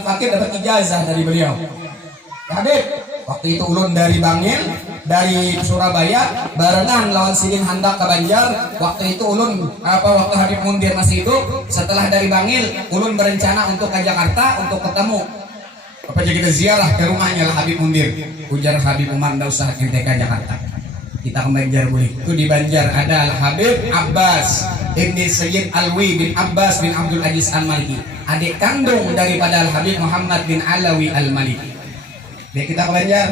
Al-Fakir dapat ijazah dari beliau. Ya Habib, waktu itu ulun dari Bangil, dari Surabaya, barengan lawan Sidin Handak ke Banjar. Waktu itu ulun waktu Habib Mundir masih hidup. Setelah dari Bangil, ulun berencana untuk ke Jakarta untuk ketemu. Apa aja kita ziarah ke rumahnya lah Habib Mundir. Ujar Habib Umar, ndak usah ente ke Jakarta. Kita ke Banjar boleh. Itu di Banjar ada Habib Abbas Ibn Sayyid Alwi bin Abbas bin Abdul Aziz Al-Maliki, adik kandung daripada Habib Muhammad bin Alawi Al-Maliki. Baik, kita ke Banjar.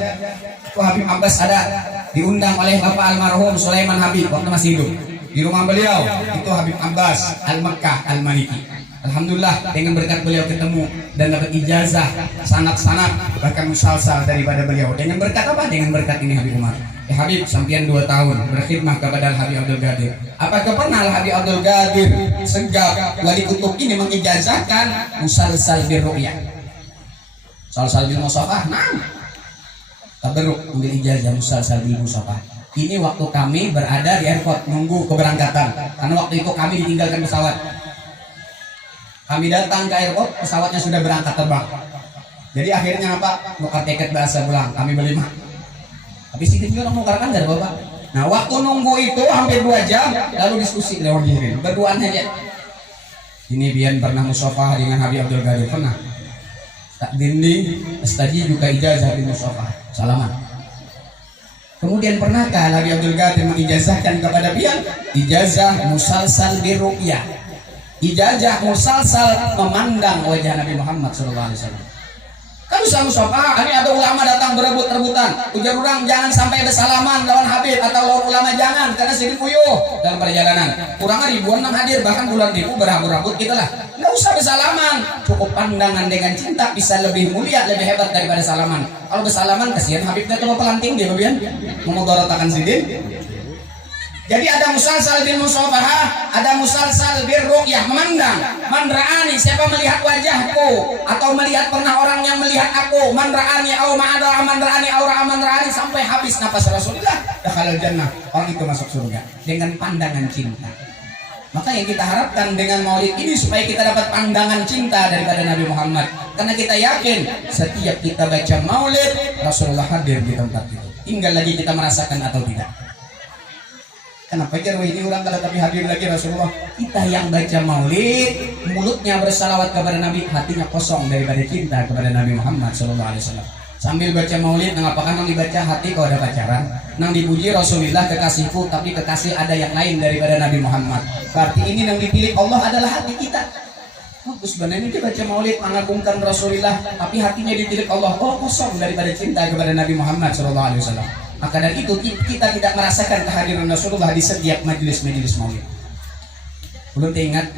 Itu Habib Abbas ada diundang oleh Bapak almarhum Sulaiman Habib waktu masih hidup. Di rumah beliau itu Habib Abbas Al-Makkah Al-Maliki. Alhamdulillah dengan berkat beliau ketemu dan dapat ijazah sanad-sanad bahkan musalsal daripada beliau. Dengan berkat apa? Dengan berkat ini Habib Umar. Habib sampian 2 tahun berkhidmah kepada Habib Abdul Qadir. Apakah pernah Habib Abdul Qadir Segaf Wali Kutub ini mengijazahkan musalsal birru'yah? Musalsal bil musafah? Nah, tabarruk ambil ijazah musalsal bil musafah. Ini waktu kami berada di airport nunggu keberangkatan. Karena waktu itu kami ditinggalkan pesawat. Kami datang ke airport, pesawatnya sudah berangkat terbang. Jadi akhirnya apa? Nukar tiket bahasa pulang. Kami beli mah. Tapi sih juga nukar kan dari bapak. Nah waktu nunggu itu hampir 2 jam, lalu diskusi lewat diri. Berduaan aja. Ini Bian pernah musafah dengan Habib Abdul Qadir, pernah. Tak dinding, tadi juga ijazah di musafah. Salaman. Kemudian pernahkah Habib Abdul Qadir mengijazahkan kepada Bian ijazah musalsal birru'yah? Ijazah musalsal memandang wajah Nabi Muhammad SAW. Kan usah musafah, ini ada ulama datang berebut-rebutan. Ujar orang jangan sampai bersalaman lawan Habib atau lawan ulama, jangan, karena sedih puyuh dalam perjalanan. Kurang ribuan yang hadir, bahkan puluhan ribu berabut-rabut gitulah. Nggak usah bersalaman, cukup pandangan dengan cinta bisa lebih mulia, lebih hebat daripada salaman. Kalau bersalaman kasihan Habibnya coba pelanting dia bagian memudoratakan sidin. Jadi ada musalsal bil musafahah, ada musalsal bil ru'yah, memandang. Man ra'ani, siapa melihat wajahku atau melihat pernah orang yang melihat aku. Man ra'ani au ma'adha man ra'ani au ra'aman ra'ani, sampai habis nafas Rasulullah dakhalal jannah. Orang itu masuk surga dengan pandangan cinta. Maka yang kita harapkan dengan maulid ini supaya kita dapat pandangan cinta daripada Nabi Muhammad. Karena kita yakin setiap kita baca maulid Rasulullah hadir di tempat itu. Tinggal lagi kita merasakan atau tidak. Kenapa kira ini orang kalau tapi hadir lagi Rasulullah? Kita yang baca maulid, mulutnya bersalawat kepada Nabi, hatinya kosong daripada cinta kepada Nabi Muhammad SAW. Sambil baca maulid, apakah nang dibaca hati kau ada pacaran? Nang dipuji Rasulullah kekasihku, tapi kekasih ada yang lain daripada Nabi Muhammad. Berarti ini yang dipilih Allah adalah hati kita. Bagus benar ini dia baca maulid mengagungkan Rasulullah, tapi hatinya dipilih Allah. Oh, kosong daripada cinta kepada Nabi Muhammad SAW. Maka dari itu kita tidak merasakan kehadiran Rasulullah di setiap majelis-majelis maulid. Ulun ingat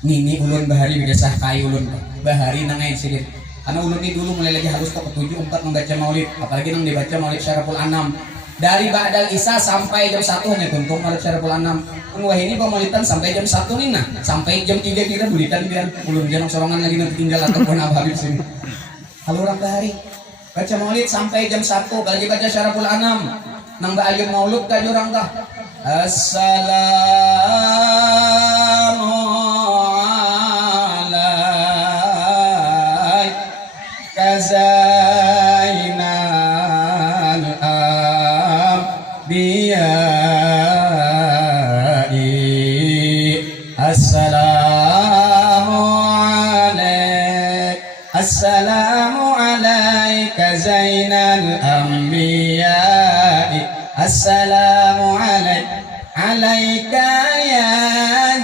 nini ulun bahari biasa kai ulun bahari nangai sidin. Karena ulun ini dulu mulai lagi harus ke 7-4 membaca maulid, apalagi nang dibaca maulid Syaraful Anam. Dari ba'dal Isya sampai jam 1 hanya tuntung maulid Syaraful Anam. Wah ini pemaulidan sampai jam 1 nih nah, sampai jam 3 kita bulitan biar ulun jangan sorongan lagi nanti tinggal ataupun Habib sini. Kalau orang bahari baca maulid sampai jam 1, lagi baca Syaraful Anam. Nang ba'ayun maulud ka jurang tah. Assalamu alaika zainal anbiya'i. Assalamu alaika. Assalamu alaika zainal anbiya'i. Assalamu alaika ya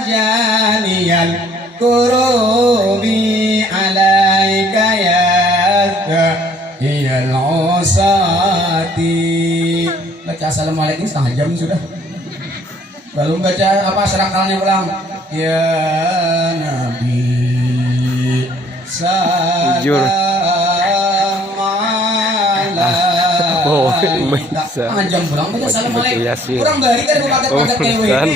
janiyal kurubi. Alaika ya iyal usati. Baca assalamualaikum setengah jam sudah. Belum baca apa serakalnya pulang. Ya Nabi Jujur. Jam pulang baca assalamualaikum. Kurang bari kan paket-paket kewe ini.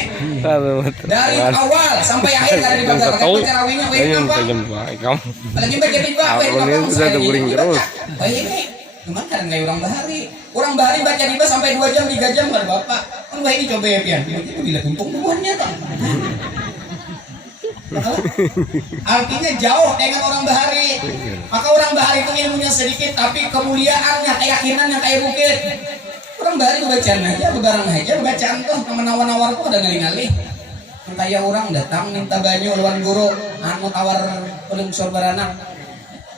Dari awal sampai akhir kada dibaca pakai tarawihnya wae apa? Lagi baca tiba wae terus. Ini cuman kan kayak orang bahari. Orang bahari baca tiba sampai 2 jam 3 jam kan Bapak. Kan wae ini coba ya pian. Itu bila tuntung tubuhnya tak. Artinya jauh dengan orang bahari. Maka orang Bahari itu ilmunya sedikit tapi kemuliaannya, keyakinannya kayak bukit. Orang Bahari itu bacaan aja, begarang aja, bacaan tuh menawar-nawar tuh ada ngali-ngali. Kayak orang datang minta banyu lawan guru, anu tawar pelung sorbarana.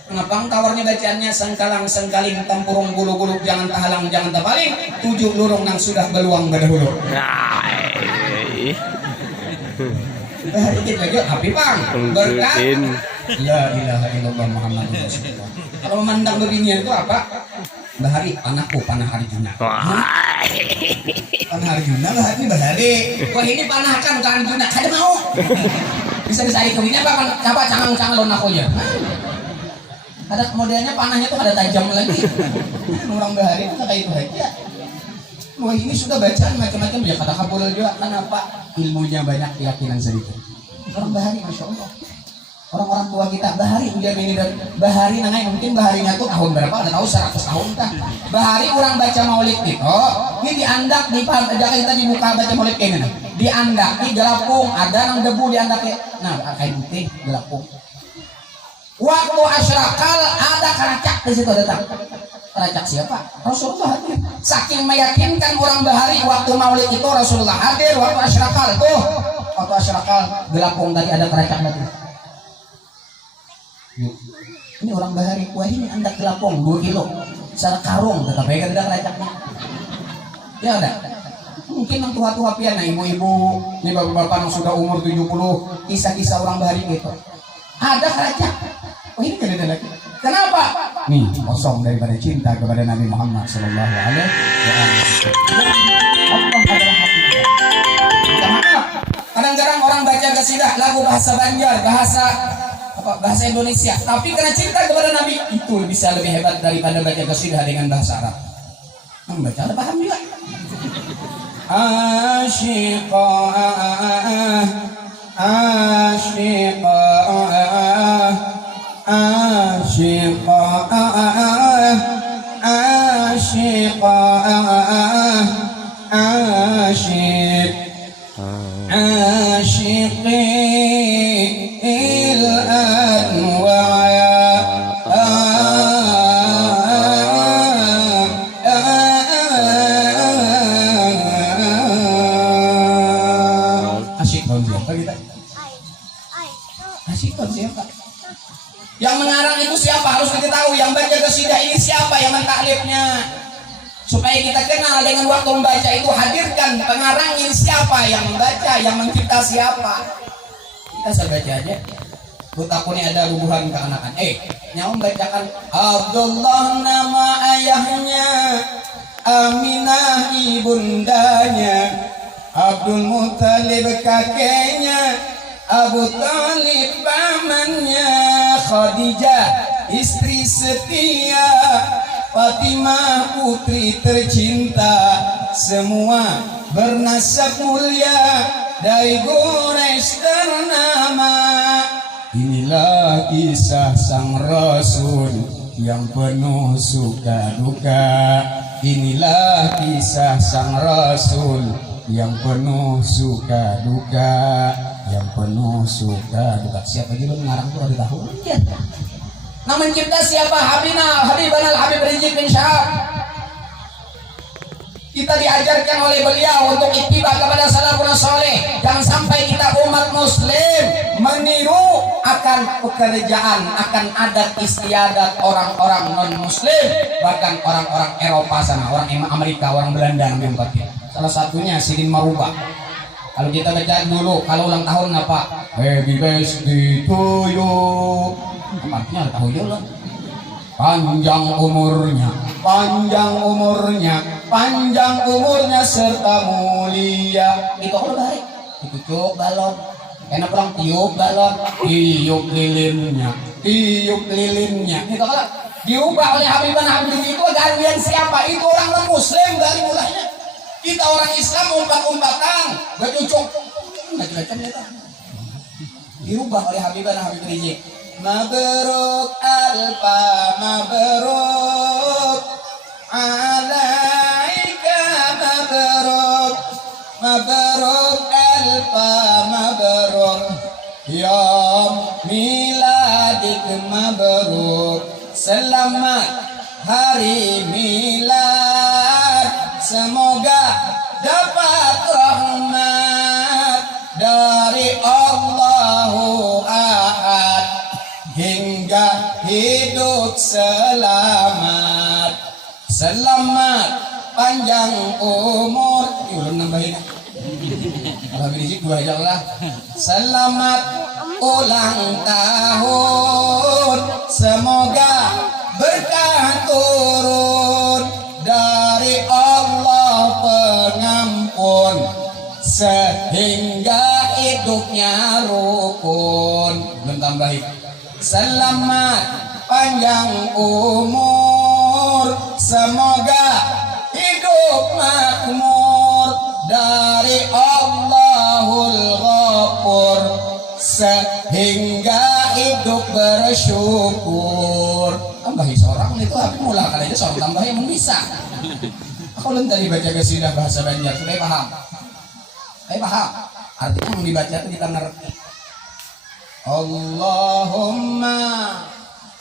Ngapang tawarnya bacaannya sengkalang sengkaling tempurung gulu-gulu jangan tahalang jangan tapaling 7 lurung yang sudah beluang badahulu. Dikit lagi api pang berkat la ilaha illallah Muhammadur Rasulullah. Kalau memandang beginian itu apa? Bahari panahku panah Arjuna. Panah Arjuna bahari bahari. Wah ini panah kan Arjuna kada mau. Bisa ikutnya apa cangang-cangang lon akonya. Ada modelnya panahnya tuh ada tajam lagi. Orang Bahari itu kayak itu aja. Wah ini sudah bacaan macam-macam ya kata kabul juga. Kenapa? Ilmunya banyak, keyakinan sedikit. Orang Bahari masya Allah. Orang-orang tua kita Bahari udah ini dan Bahari nangai mungkin Baharinya tuh tahun berapa? Ada tahu 100 tahun kan? Bahari orang baca maulid itu. Ini diandak di jangan kita dibuka baca maulid kayak gini. Diandak di gelapung ada nang debu diandaknya. Nah kayak putih gelapung. Waktu asrakal ada karacak di situ datang. Karacak siapa? Rasulullah hadir. Saking meyakinkan orang Bahari waktu maulid itu Rasulullah hadir waktu asrakal tuh. Waktu asrakal gelapung tadi ada karacak tadi. Ini orang Bahari, wah ini anda gelapung 2 kilo. Secara karung tetap pegang ada karacaknya. Ya ada. Mungkin yang tua-tua pian, nah ibu-ibu, ini bapak-bapak yang sudah umur 70, kisah-kisah orang Bahari gitu. Ada karacak. Oh ini kan ada lagi. Kenapa? Nih kosong daripada cinta kepada Nabi Muhammad Sallallahu Alaihi Wasallam. Allah adalah hati kita. Maaf. Kadang-kadang orang baca qasidah lagu bahasa Banjar, bahasa Indonesia, tapi karena cinta kepada Nabi itu bisa lebih hebat daripada baca qasidah dengan bahasa Arab. Membaca ada paham juga. Yang mengarang itu siapa? Harus kita tahu. Yang baca qasidah ini siapa yang mentaklifnya? Supaya kita kenal dengan waktu membaca itu, hadirkan pengarang ini siapa, yang membaca, yang mencipta siapa. Kita saya baca aja. Aku ini ada hubungan keanakan. Nyawa membacakan Abdullah nama ayahnya, Aminah ibundanya, Abdul Muttalib kakeknya, Abu Talib pamannya, Khadijah istri setia, Fatimah putri tercinta, semua bernasab mulia dari Quraisy ternama. Inilah kisah sang Rasul yang penuh suka duka. Inilah kisah sang Rasul yang penuh suka duka, yang penuh suka duka. Siapa juga ngarang tuh ada tahu? Ya. Nah mencipta siapa? Habibana Habib Rizik bin Syahab. Kita diajarkan oleh beliau untuk ittiba kepada salafun saleh. Jangan sampai kita umat muslim meniru akan pekerjaan, akan adat istiadat orang-orang non muslim, bahkan orang-orang Eropa sana, orang Amerika, orang Belanda yang pakai. Salah satunya Sidin Maruba. Kalau kita baca dulu, kalau ulang tahun apa? Happy birthday to you. Artinya ada tahu dulu. Panjang umurnya, panjang umurnya, panjang umurnya serta mulia. Itu kalau baik. Itu cuk balon. Enak pulang tiup balon, tiup lilinnya, tiup lilinnya. Itu kalau diubah oleh Habibana Habib itu gantian siapa? Itu orang muslim dari mulanya. Kita orang Islam umpat-umpatan, bercucuk, macam-macam ya. Diubah oleh Habibana Habib Rizik. Mabruk alfa mabruk alaika mabruk mabruk alfa mabruk ya miladik mabruk selamat hari milad, semoga dapat rahmat dari Allahu Ahad hingga hidup selamat. Selamat panjang umur. Ulun nambahin. Kalau berisik dua aja lah. Selamat ulang tahun, semoga berkah turun dari Allah pengampun, sehingga hidupnya rukun. Belum tambahin. Selamat panjang umur, semoga hidup makmur dari Allahul Ghafur, sehingga hidup bersyukur. Tambahin seorang itu aku mulai kali aja seorang tambahin yang bisa. Aku belum tadi baca kasidah bahasa Banjar, sudah paham? Paham? Artinya yang dibaca itu kita ngerti. Allahumma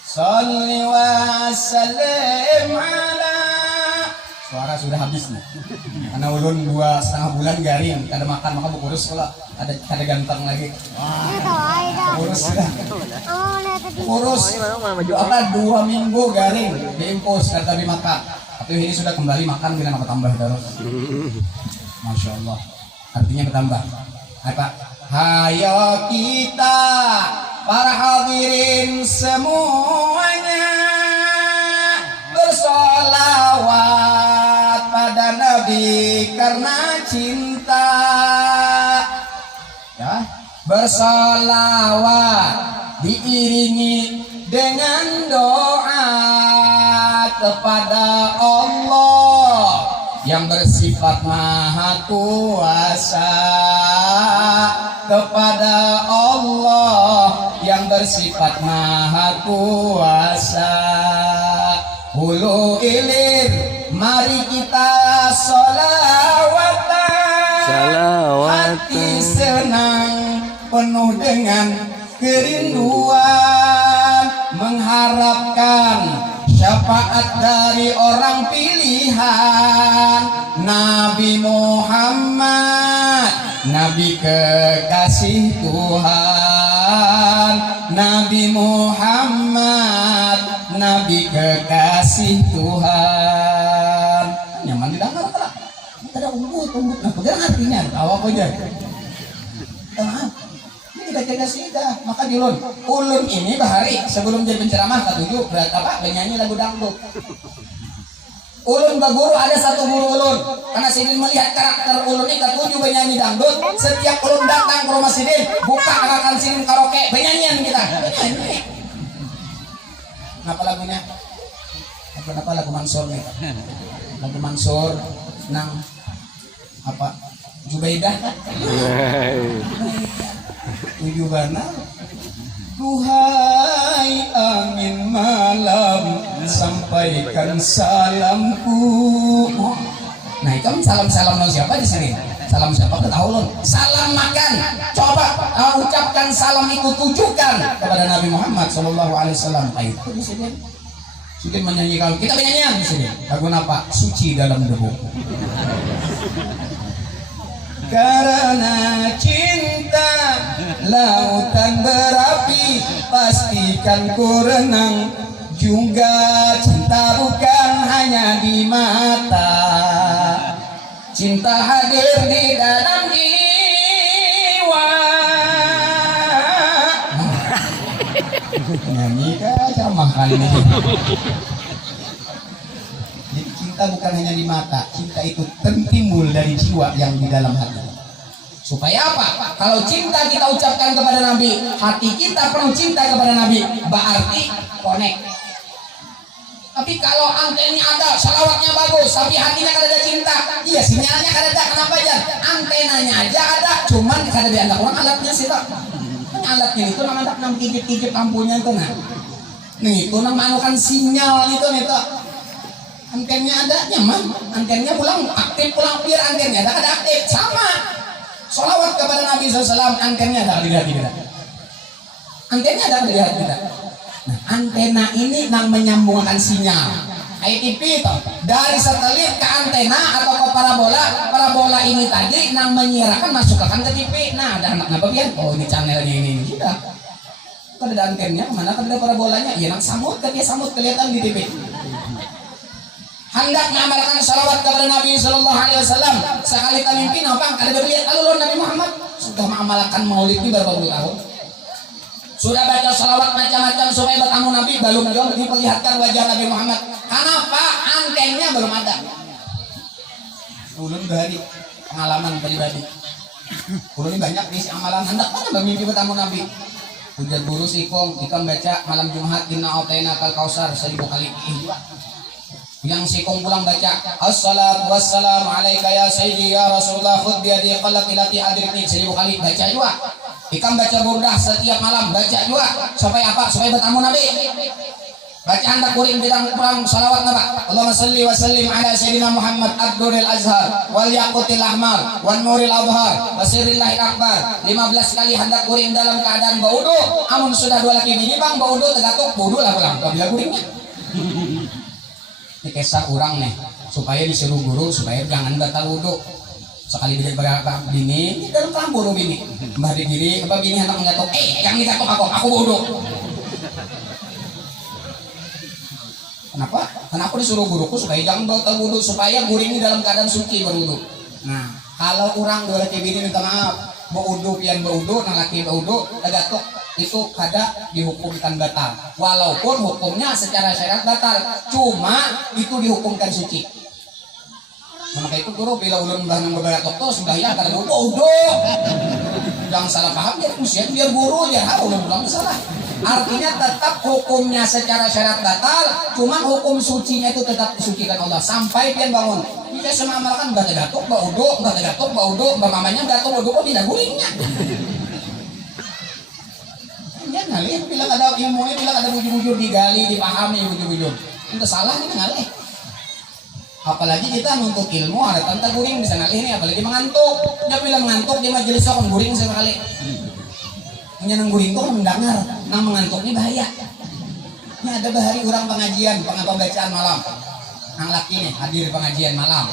sholli wa sallim ala. Suara sudah habis nih. Karena ulun 2,5 bulan garing, kada makan maka kurus pula. Ada ganteng lagi. Kurus sudah. Kurus. Apa 2 minggu garing, diimpus kada tapi makan. Tapi ini sudah kembali makan bila nak tambah terus. Masya Allah. Artinya bertambah. Apa? Hayo kita para hadirin semuanya bersolawat pada Nabi karena cinta. Ya, bersolawat diiringi dengan doa kepada Allah yang bersifat maha kuasa, kepada Allah yang bersifat maha kuasa. Hulu ilir, mari kita sholawatan, hati senang penuh dengan kerinduan, mengharapkan syafaat dari orang pilihan Nabi Muhammad, Nabi kekasih Tuhan. Nabi Muhammad, Nabi kekasih Tuhan. Nyaman didengar tak? Kita ada umbut. Nah, pegang artinya. Tahu apa aja? Ini baca kasidah. Maka diulun. Ulun ini bahari sebelum jadi penceramah ketujuh bernyanyi lagu dangdut. Ulun baguru ada satu guru ulun, karena Sidin melihat karakter ulun ini ketujuh bernyanyi dangdut. Setiap ulun datang ke rumah Sidin, buka akan Sidin karaoke, bernyanyian kita. Kenapa lagunya? Kenapa lagu Mansur nih? Lagu Mansur nang apa? Zubaidah kan? Tujuh bana. Duhai angin malam, sampaikan salamku. Nah, itu salam-salam siapa di sini? Salam siapa ketahuan? Salam makan. Coba ucapkan salam itu tujukan kepada Nabi Muhammad sallallahu alaihi wasallam. Itu di sini. Sudah menyanyikan, kita menyanyikan di sini. Lagu apa? Suci dalam debu. Karena cinta lautan berapi, pastikan ku renang. Juga cinta bukan hanya di mata, cinta hadir di dalam jiwa. Nyanyi kah ceramah kali ini? Jadi cinta bukan hanya di mata, cinta itu timbul dari jiwa yang di dalam hati. Supaya apa? Kalau cinta kita ucapkan kepada Nabi, hati kita penuh cinta kepada Nabi, berarti connect. Tapi kalau antennya ada, salawatnya bagus, tapi hatinya kada ada cinta, iya sinyalnya kada ada. Kenapa aja? Antenanya aja ada, cuman kada dianggap orang alatnya sih tak. Alatnya itu namanya nang titip-titip lampunya itu nah. Nih itu nang manukan sinyal itu nih tak. Antennya ada nyaman, antennya pulang aktif, pulang biar antennya ada aktif sama. Salawat kepada Nabi SAW, antennya ada di hati kita. Antennya ada di hati kita. Nah, antena ini nang menyambungkan sinyal. ITP itu dari satelit ke antena atau ke parabola. Parabola ini tadi nang menyiarkan masukkan ke TV. Nah, ada anak apa biar? Oh, ini channelnya ini sudah. Kalau ada antenanya, mana kalau ada parabolanya? Ya nang samut, dia samut kelihatan di TV. Hendak mengamalkan salawat kepada Nabi Sallallahu Alaihi Wasallam. Sekali kami mimpi, apa? Kada lihat kalau Nabi Muhammad sudah mengamalkan maulid ini berapa puluh tahun. Sudah baca salawat macam-macam supaya bertemu Nabi, belum diperlihatkan wajah Nabi Muhammad. Kenapa? Antennya belum ada. Ulun dari pengalaman pribadi. Ulun ini banyak isi amalan hendak mana bermimpi bertemu Nabi. Hujan buru sikong, ikam baca malam Jumat inna a'taina kal kausar 1000 kali. Yang sikong pulang baca assalatu wassalamu alaika ya sayyidi ya Rasulullah khudh bi yadi qalati lati adrikni 1000 kali baca juga. Ikam baca burdah setiap malam baca juga supaya apa? Supaya bertemu Nabi. Bacaan tak kuring bidang pulang salawat apa? Allahumma salli wa sallim ala sayyidina Muhammad ad-duril azhar wal yaqutil ahmar wan nuril abhar wa sirrillahil akbar. 15 kali hendak kuring dalam keadaan baudu. Amun sudah 2 laki bini bang baudu tegatuk baudu lah pulang. Bila kuringnya. Ini kisah orang nih supaya disuruh guru supaya jangan batal wudu. Sekali dia berapa bini dalam kelambu bini mbah diri apa bini anak mengatuk yang digatuk aku bodoh. Kenapa disuruh guruku supaya jangan batal wudu supaya guring ini dalam keadaan suci berwudu. Nah kalau orang dua laki bini minta maaf baudu pian baudu nang laki baudu gatuk itu kada dihukumkan batal walaupun hukumnya secara syariat batal cuma itu dihukumkan suci. Maka itu guru bila ulun mbah nang beberapa tokto sembahyang kada bodoh. Jangan salah paham ya usia biar guru ya ulun bilang salah. Artinya tetap hukumnya secara syariat batal, cuman hukum sucinya itu tetap disucikan Allah sampai pian bangun. Jika semua amalkan mbah gatuk baudo, mbah gatuk baudo, mbah mamanya gatuk baudo kok tidak gulingnya. Ya ngalih bilang ada ilmunya bilang ada bujur-bujur digali, dipahami bujur-bujur. Itu salah ini ngalih. Apalagi kita nuntut ilmu ada tentang guring bisa ngalih nih apalagi mengantuk. Dia bilang mengantuk di majelis sok guring sekali. Nang guring tuh mendengar, nang mengantuk ini bahaya. Ini ada bahari orang pengajian, bacaan malam. Nang laki nih hadir pengajian malam.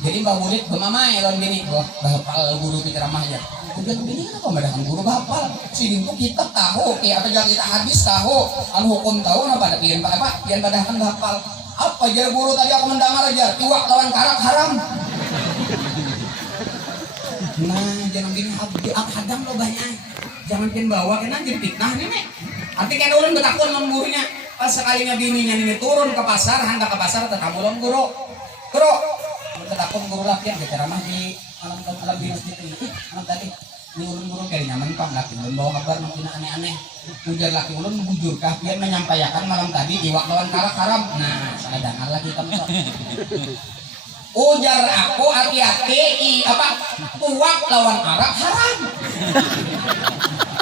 Jadi mbak murid bemamai lawan gini, bahapal guru ceramah aja. Kemudian begini kenapa madakan guru bahapal? Sini tuh kita tahu, kayak apa yang kita habis tahu, anu hukum tahu, napa ada pian apa? Pian padahal bahapal. Apa jar guru tadi aku mendengar aja iwak lawan karak haram. Nah jangan gini hadam lo banyak jangan pin bawa kena jadi fitnah nih mek arti kayak ulun betakun non gurunya pas sekalinya bininya ini turun ke pasar hendak ke pasar tetap ulun guru betakun guru lah yang ceramah di malam di masjid ini malam tadi ini ulun guru kayak nyaman pak laki ulun bawa kabar mungkin aneh-aneh ujar laki ulun bujur kah dia menyampaikan malam tadi iwak lawan karak haram. Nah saya dengar lagi kamu ujar aku hati-hati apa tuak lawan arak haram.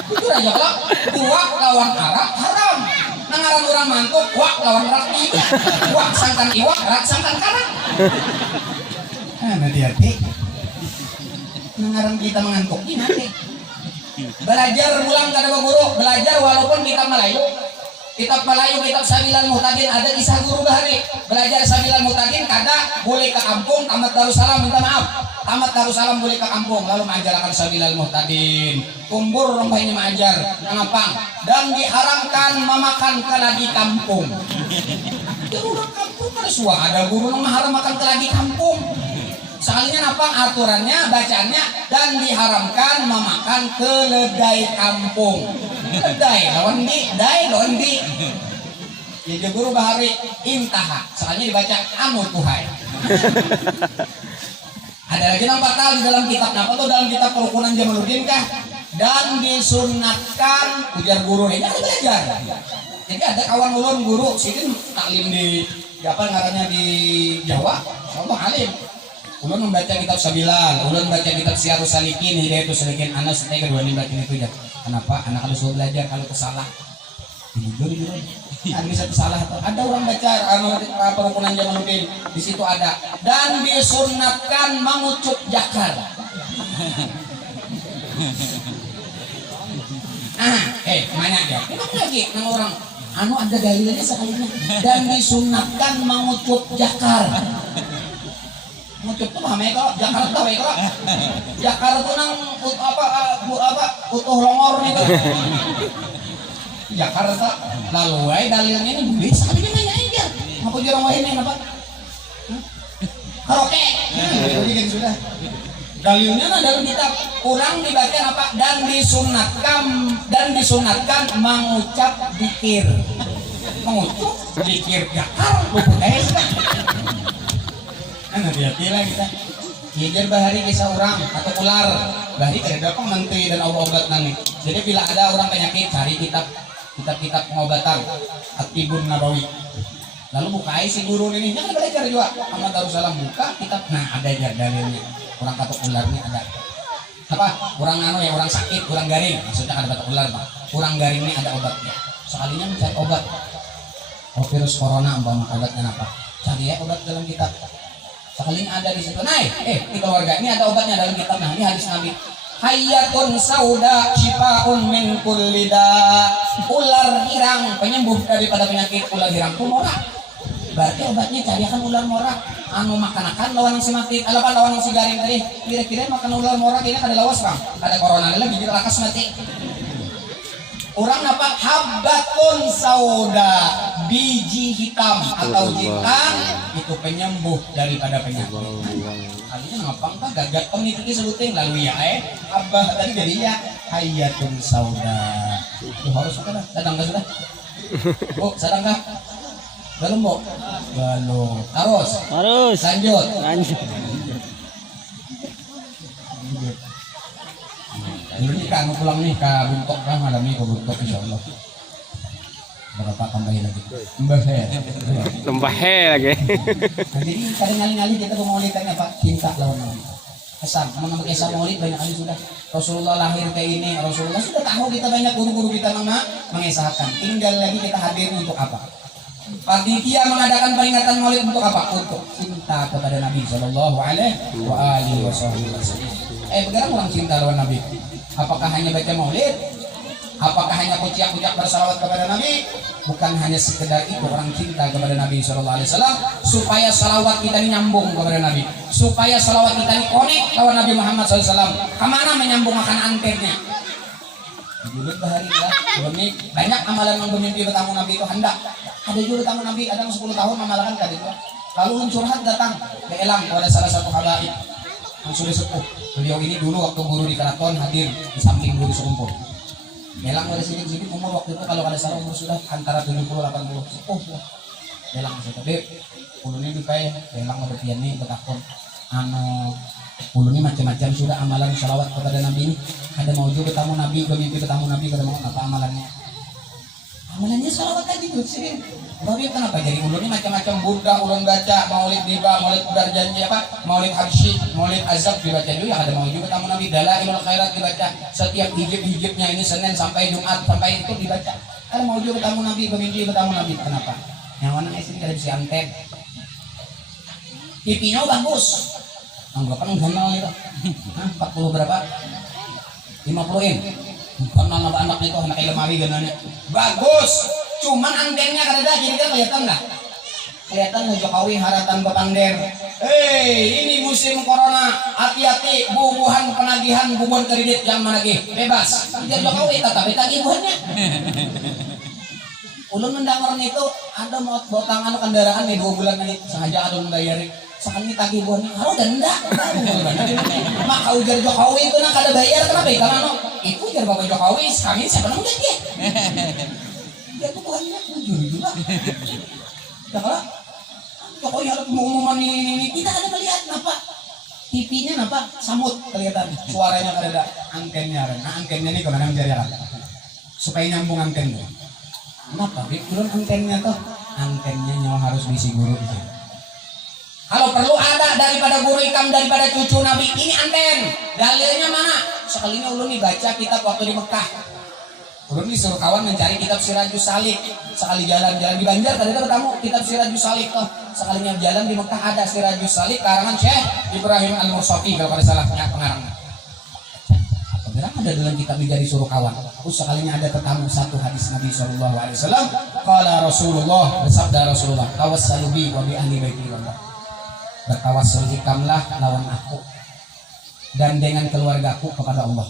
Itu aja kalau tuak lawan arak haram. Nangaran orang mantuk wak lawan rak iwak. Wak sangkan iwak, rak sangkan karak. Hati-hati. Nangaran kita mengantuk ini nanti. Belajar ulang kada guru, belajar walaupun kita Melayu. Kitab Melayu, kitab Sabilal Muhtadin ada kisah guru bahari. Belajar Sabilal Muhtadin kada boleh ke kampung, tamat Darussalam minta maaf. Tamat Darussalam boleh ke kampung lalu mengajarkan Sabilal Muhtadin. Kumpul orang ini mengajar ngapang dan diharamkan memakan keladi kampung. Itu orang kampung harus ada guru yang mengharamkan keladi kampung. Soalnya apa aturannya bacaannya dan diharamkan memakan keledai kampung. Keledai lawan di, dai lawan di. Ya guru bahari intaha. Soalnya dibaca anu tuhai. Ada lagi yang batal di dalam kitab apa tuh dalam kitab Perukunan Jamaluddin kah? Dan disunatkan ujar guru ini ada belajar. Jadi ada kawan ulun guru sini taklim di apa ngarannya di Jawa, contoh alim. Ulun membaca kitab Sabilal, ulun baca kitab Syiarus Salikin, Hidayatus Salikin, anak setelah kedua ini baca itu ya. Kenapa? Anak harus belajar kalau kesalah. Jujur. Ada bisa salah atau ada orang baca Perukunan Jamaluddin di situ ada dan disunatkan mengucup jakar. Mana aja? Kenapa lagi nang orang anu ada dalilnya sekalinya. Dan disunatkan mengucup jakar. Mengucup tuh mah kok jakar tahu ya kok. Jakar tuh nang utuh longor nih tuh. Jakar tak lalu wae dalilnya ini boleh sekalinya nanyain dia. Ngapa jarang wae ini apa? Karaoke. Jadi kan sudah. Dalilnya nah dalam kitab kurang dibaca apa dan disunatkan mengucap zikir. Mengucap zikir jakar luput kan. Hati-hati lah kita. Hijir bahari kisah orang atau ular. Bahari kada dapat menteri dan obat nani. Jadi bila ada orang penyakit cari kitab pengobatan At-Tibun Nabawi. Lalu buka si guru ini, jangan belajar juga. Ahmad Darussalam buka kitab, nah ada aja dalilnya. Orang katuk ular ini ada. Apa? Orang ya orang sakit, orang garing. Maksudnya ada batuk ular, Pak. Orang garing ini ada obatnya. Sekalinya mencari obat. Oh, virus corona umpama obatnya apa? Cari ya obat dalam kitab. Sekalinya ada di situ. Nah, di keluarga ini ada obatnya dalam kitab. Nah, ini hadis Nabi. Hayyatun sauda shifaun min kulli da. Ular hirang penyembuh daripada penyakit ular hirang tumora. Berarti obatnya carikan ular morak. Anu makan lawan si mati, lawan si garing tadi. Kira-kira makan ular morak ini kada lawas bang. Ada corona lagi jadi lakas mati. Orang apa? Habbatun sauda, biji hitam atau jintan itu penyembuh daripada penyakit. Kalinya ngapang kah gagat pengikuti sebuting lalu ya abah tadi jadi ya hayyatun sauda. Itu harus apa dah? Sedang sudah? Oh, sedang kah? Belum bu? Belum. Harus. Lanjut. Ini kan pulang nih ke Buntok kan malam ini ke Buntok insya Allah. Berapa tambahin lagi? Tambah lagi. Jadi kadang ngali-ngali kita mengulitannya Pak cinta lawan Nabi. Kesan, mengenai kisah maulid banyak kali sudah. Rasulullah lahir kayak ini, Rasulullah sudah tahu kita banyak guru-guru kita mengisahkan. Tinggal lagi kita hadir untuk apa? Panitia mengadakan peringatan maulid untuk apa? Untuk cinta kepada Nabi Sallallahu Alaihi Wasallam. Beneran orang cinta lawan Nabi. Apakah hanya baca maulid? Apakah hanya ucap-ucap bersalawat kepada Nabi? Bukan hanya sekedar itu orang cinta kepada Nabi Sallallahu Alaihi Wasallam. Supaya salawat kita ini nyambung kepada Nabi. Supaya salawat kita ini connect lawan Nabi Muhammad SAW. Kemana menyambung akan antennya? Julid bahari ya. Ini banyak amalan yang bermimpi bertamu Nabi itu hendak. Ada juga bertamu Nabi, ada 10 tahun amalkan tadi itu. Lalu curhat datang ke Elang kepada salah satu habaib yang sudah sepuh. Beliau ini dulu waktu guru di keraton hadir di samping guru sekumpul. Elang pada sini umur waktu itu kalau ada salah umur sudah antara 70-80 sepuh. Elang saya tadi, ulun ini dipakai, Elang ada pian nih bertakon. Ulun ini macam-macam sudah amalan salawat kepada Nabi ini. Ada mau juga bertamu Nabi, bermimpi bertamu Nabi, kada mau apa amalannya? Amalannya salawat tadi tuh sih. Tapi kenapa jadi ulun ini macam-macam Buddha, ulun baca maulid diba, maulid berjanji apa, maulid habsyi, maulid azab dibaca juga. Ada mau juga bertamu Nabi, dalailul khairat dibaca. Setiap hijab-hijabnya ini Senin sampai Jumat sampai itu dibaca. Ada mau juga bertamu Nabi, bermimpi bertamu Nabi. Kenapa? Yang mana istri kada bisa antek. TV-nya bagus. Anggapan kenal itu. 40 berapa? 50-in. Kenal nama anak itu anak lemari gananya. Bagus. Cuman antennya kada ada jadi kan kelihatan enggak? Kelihatan Jokowi haratan bepander. Ini musim corona. Hati-hati bubuhan penagihan bubuhan kredit yang menagih bebas. Jadi Jokowi tetapi tagih buahnya. Ulun mendengar itu ada mau botangan kendaraan nih 2 bulan lagi sengaja ada membayari. Sekali tagih buahnya harus denda. Maka ujar Jokowi itu nak ada bayar kenapa? Karena itu ujar Bapak Jokowi kami siapa nang ganti? Dia tuh buahnya jujur juga. Kalau Jokowi harus pengumuman ini kita ada melihat kenapa? TV-nya kenapa samut kelihatan suaranya ada antennya. Nah antennya ini kemana mencari supaya nyambung antennya. Kenapa? Turun antennya tuh antennya nyawa harus diisi guru itu. Kalau perlu ada daripada guru ikam daripada cucu Nabi ini anten. Dalilnya mana? Sekalinya ulun dibaca kitab waktu di Mekah. Ulun disuruh kawan mencari kitab Sirajus Salik. Sekali jalan-jalan di Banjar tadi ada bertamu kitab Sirajus Salik tuh. Sekalinya jalan di Mekah ada Sirajus Salik karangan Syekh Ibrahim Al-Mursafi kalau kada salah pengarangnya. Berang ada dalam kitab menjadi suruh kawan. Sekalinya ada tetamu satu hadis Nabi SAW. Qala Rasulullah, bersabda Rasulullah, tawassalu bi wa bi ahli baiti Allah. Bertawassul ikamlah lawan aku dan dengan keluargaku kepada Allah.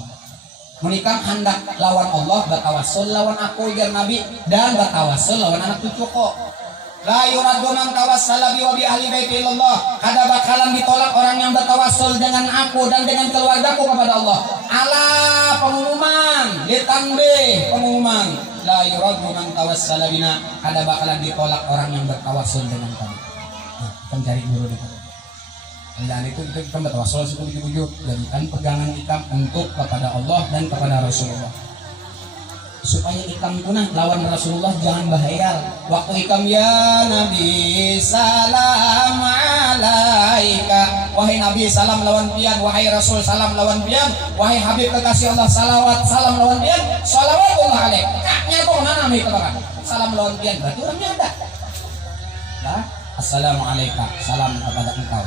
Menikam hendak lawan Allah, bertawassul lawan aku ya Nabi, dan bertawassul lawan anak cucuku. La yuraddu man tawassala bi wa bi ahli baiti Allah. Kada bakalan ditolak orang yang bertawassul dengan aku dan dengan keluargaku kepada Allah. Ala pengumuman, ditanbih pengumuman. La yuraddu man tawassala bina. Kada bakalan ditolak orang yang bertawassul dengan kami. Nah, pencari guru di sana. Dan itu kita bertawassul setuju-tuju, jadikan pegangan ikam untuk kepada Allah dan kepada Rasulullah. Supaya ikam punah lawan Rasulullah jangan bahaya. Waktu ikam ya Nabi salam alaika, wahai Nabi salam lawan pian, wahai Rasul salam lawan pian, wahai Habib kekasih Allah salawat salam lawan pian, salawatullah alaik. Kaknya kok mana nih katakan salam lawan pian, berarti orangnya ada. Nah, assalamualaikum, salam kepada engkau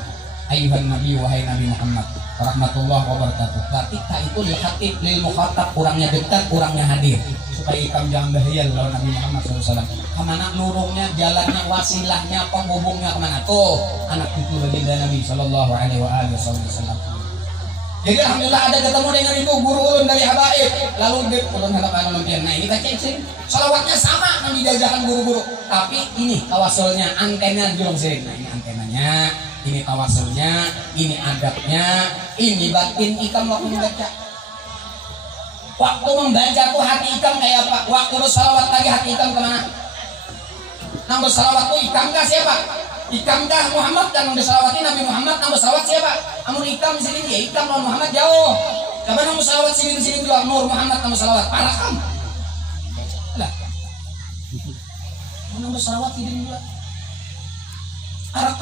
ayuhan Nabi, wahai Nabi Muhammad rahmatullah wabarakatuh. Berarti itu lil khatib lil mukhatab, orangnya dekat, orangnya hadir, supaya ikam jangan bahaya lawan Nabi Muhammad SAW. Kemana lurungnya, jalannya, wasilahnya, penghubungnya kemana tuh anak cucu baginda Nabi Sallallahu Alaihi Wasallam. Jadi alhamdulillah ada ketemu dengan itu guru ulun dari habaib, lalu dia ulun hadap anu lempian. Nah ini kita cek salawatnya sama yang dijajakan guru-guru, tapi ini tawasulnya antenanya jurung sering. Nah ini antenanya, ini tawasulnya, ini adabnya, ini batin ikam waktu membaca. Waktu membaca tuh hati ikam kayak apa? Waktu bersalawat lagi hati ikam kemana? Nang bersalawat tuh ikam kah siapa? Ikam kah Muhammad, dan bersalawati Nabi Muhammad. Nang bersalawat siapa? Amun ikam di sini ya ikam lawan Muhammad jauh. Coba nang bersalawat sini juga Nur Muhammad nang bersalawat parah kam. Lah. Nang bersalawat sini juga. Arak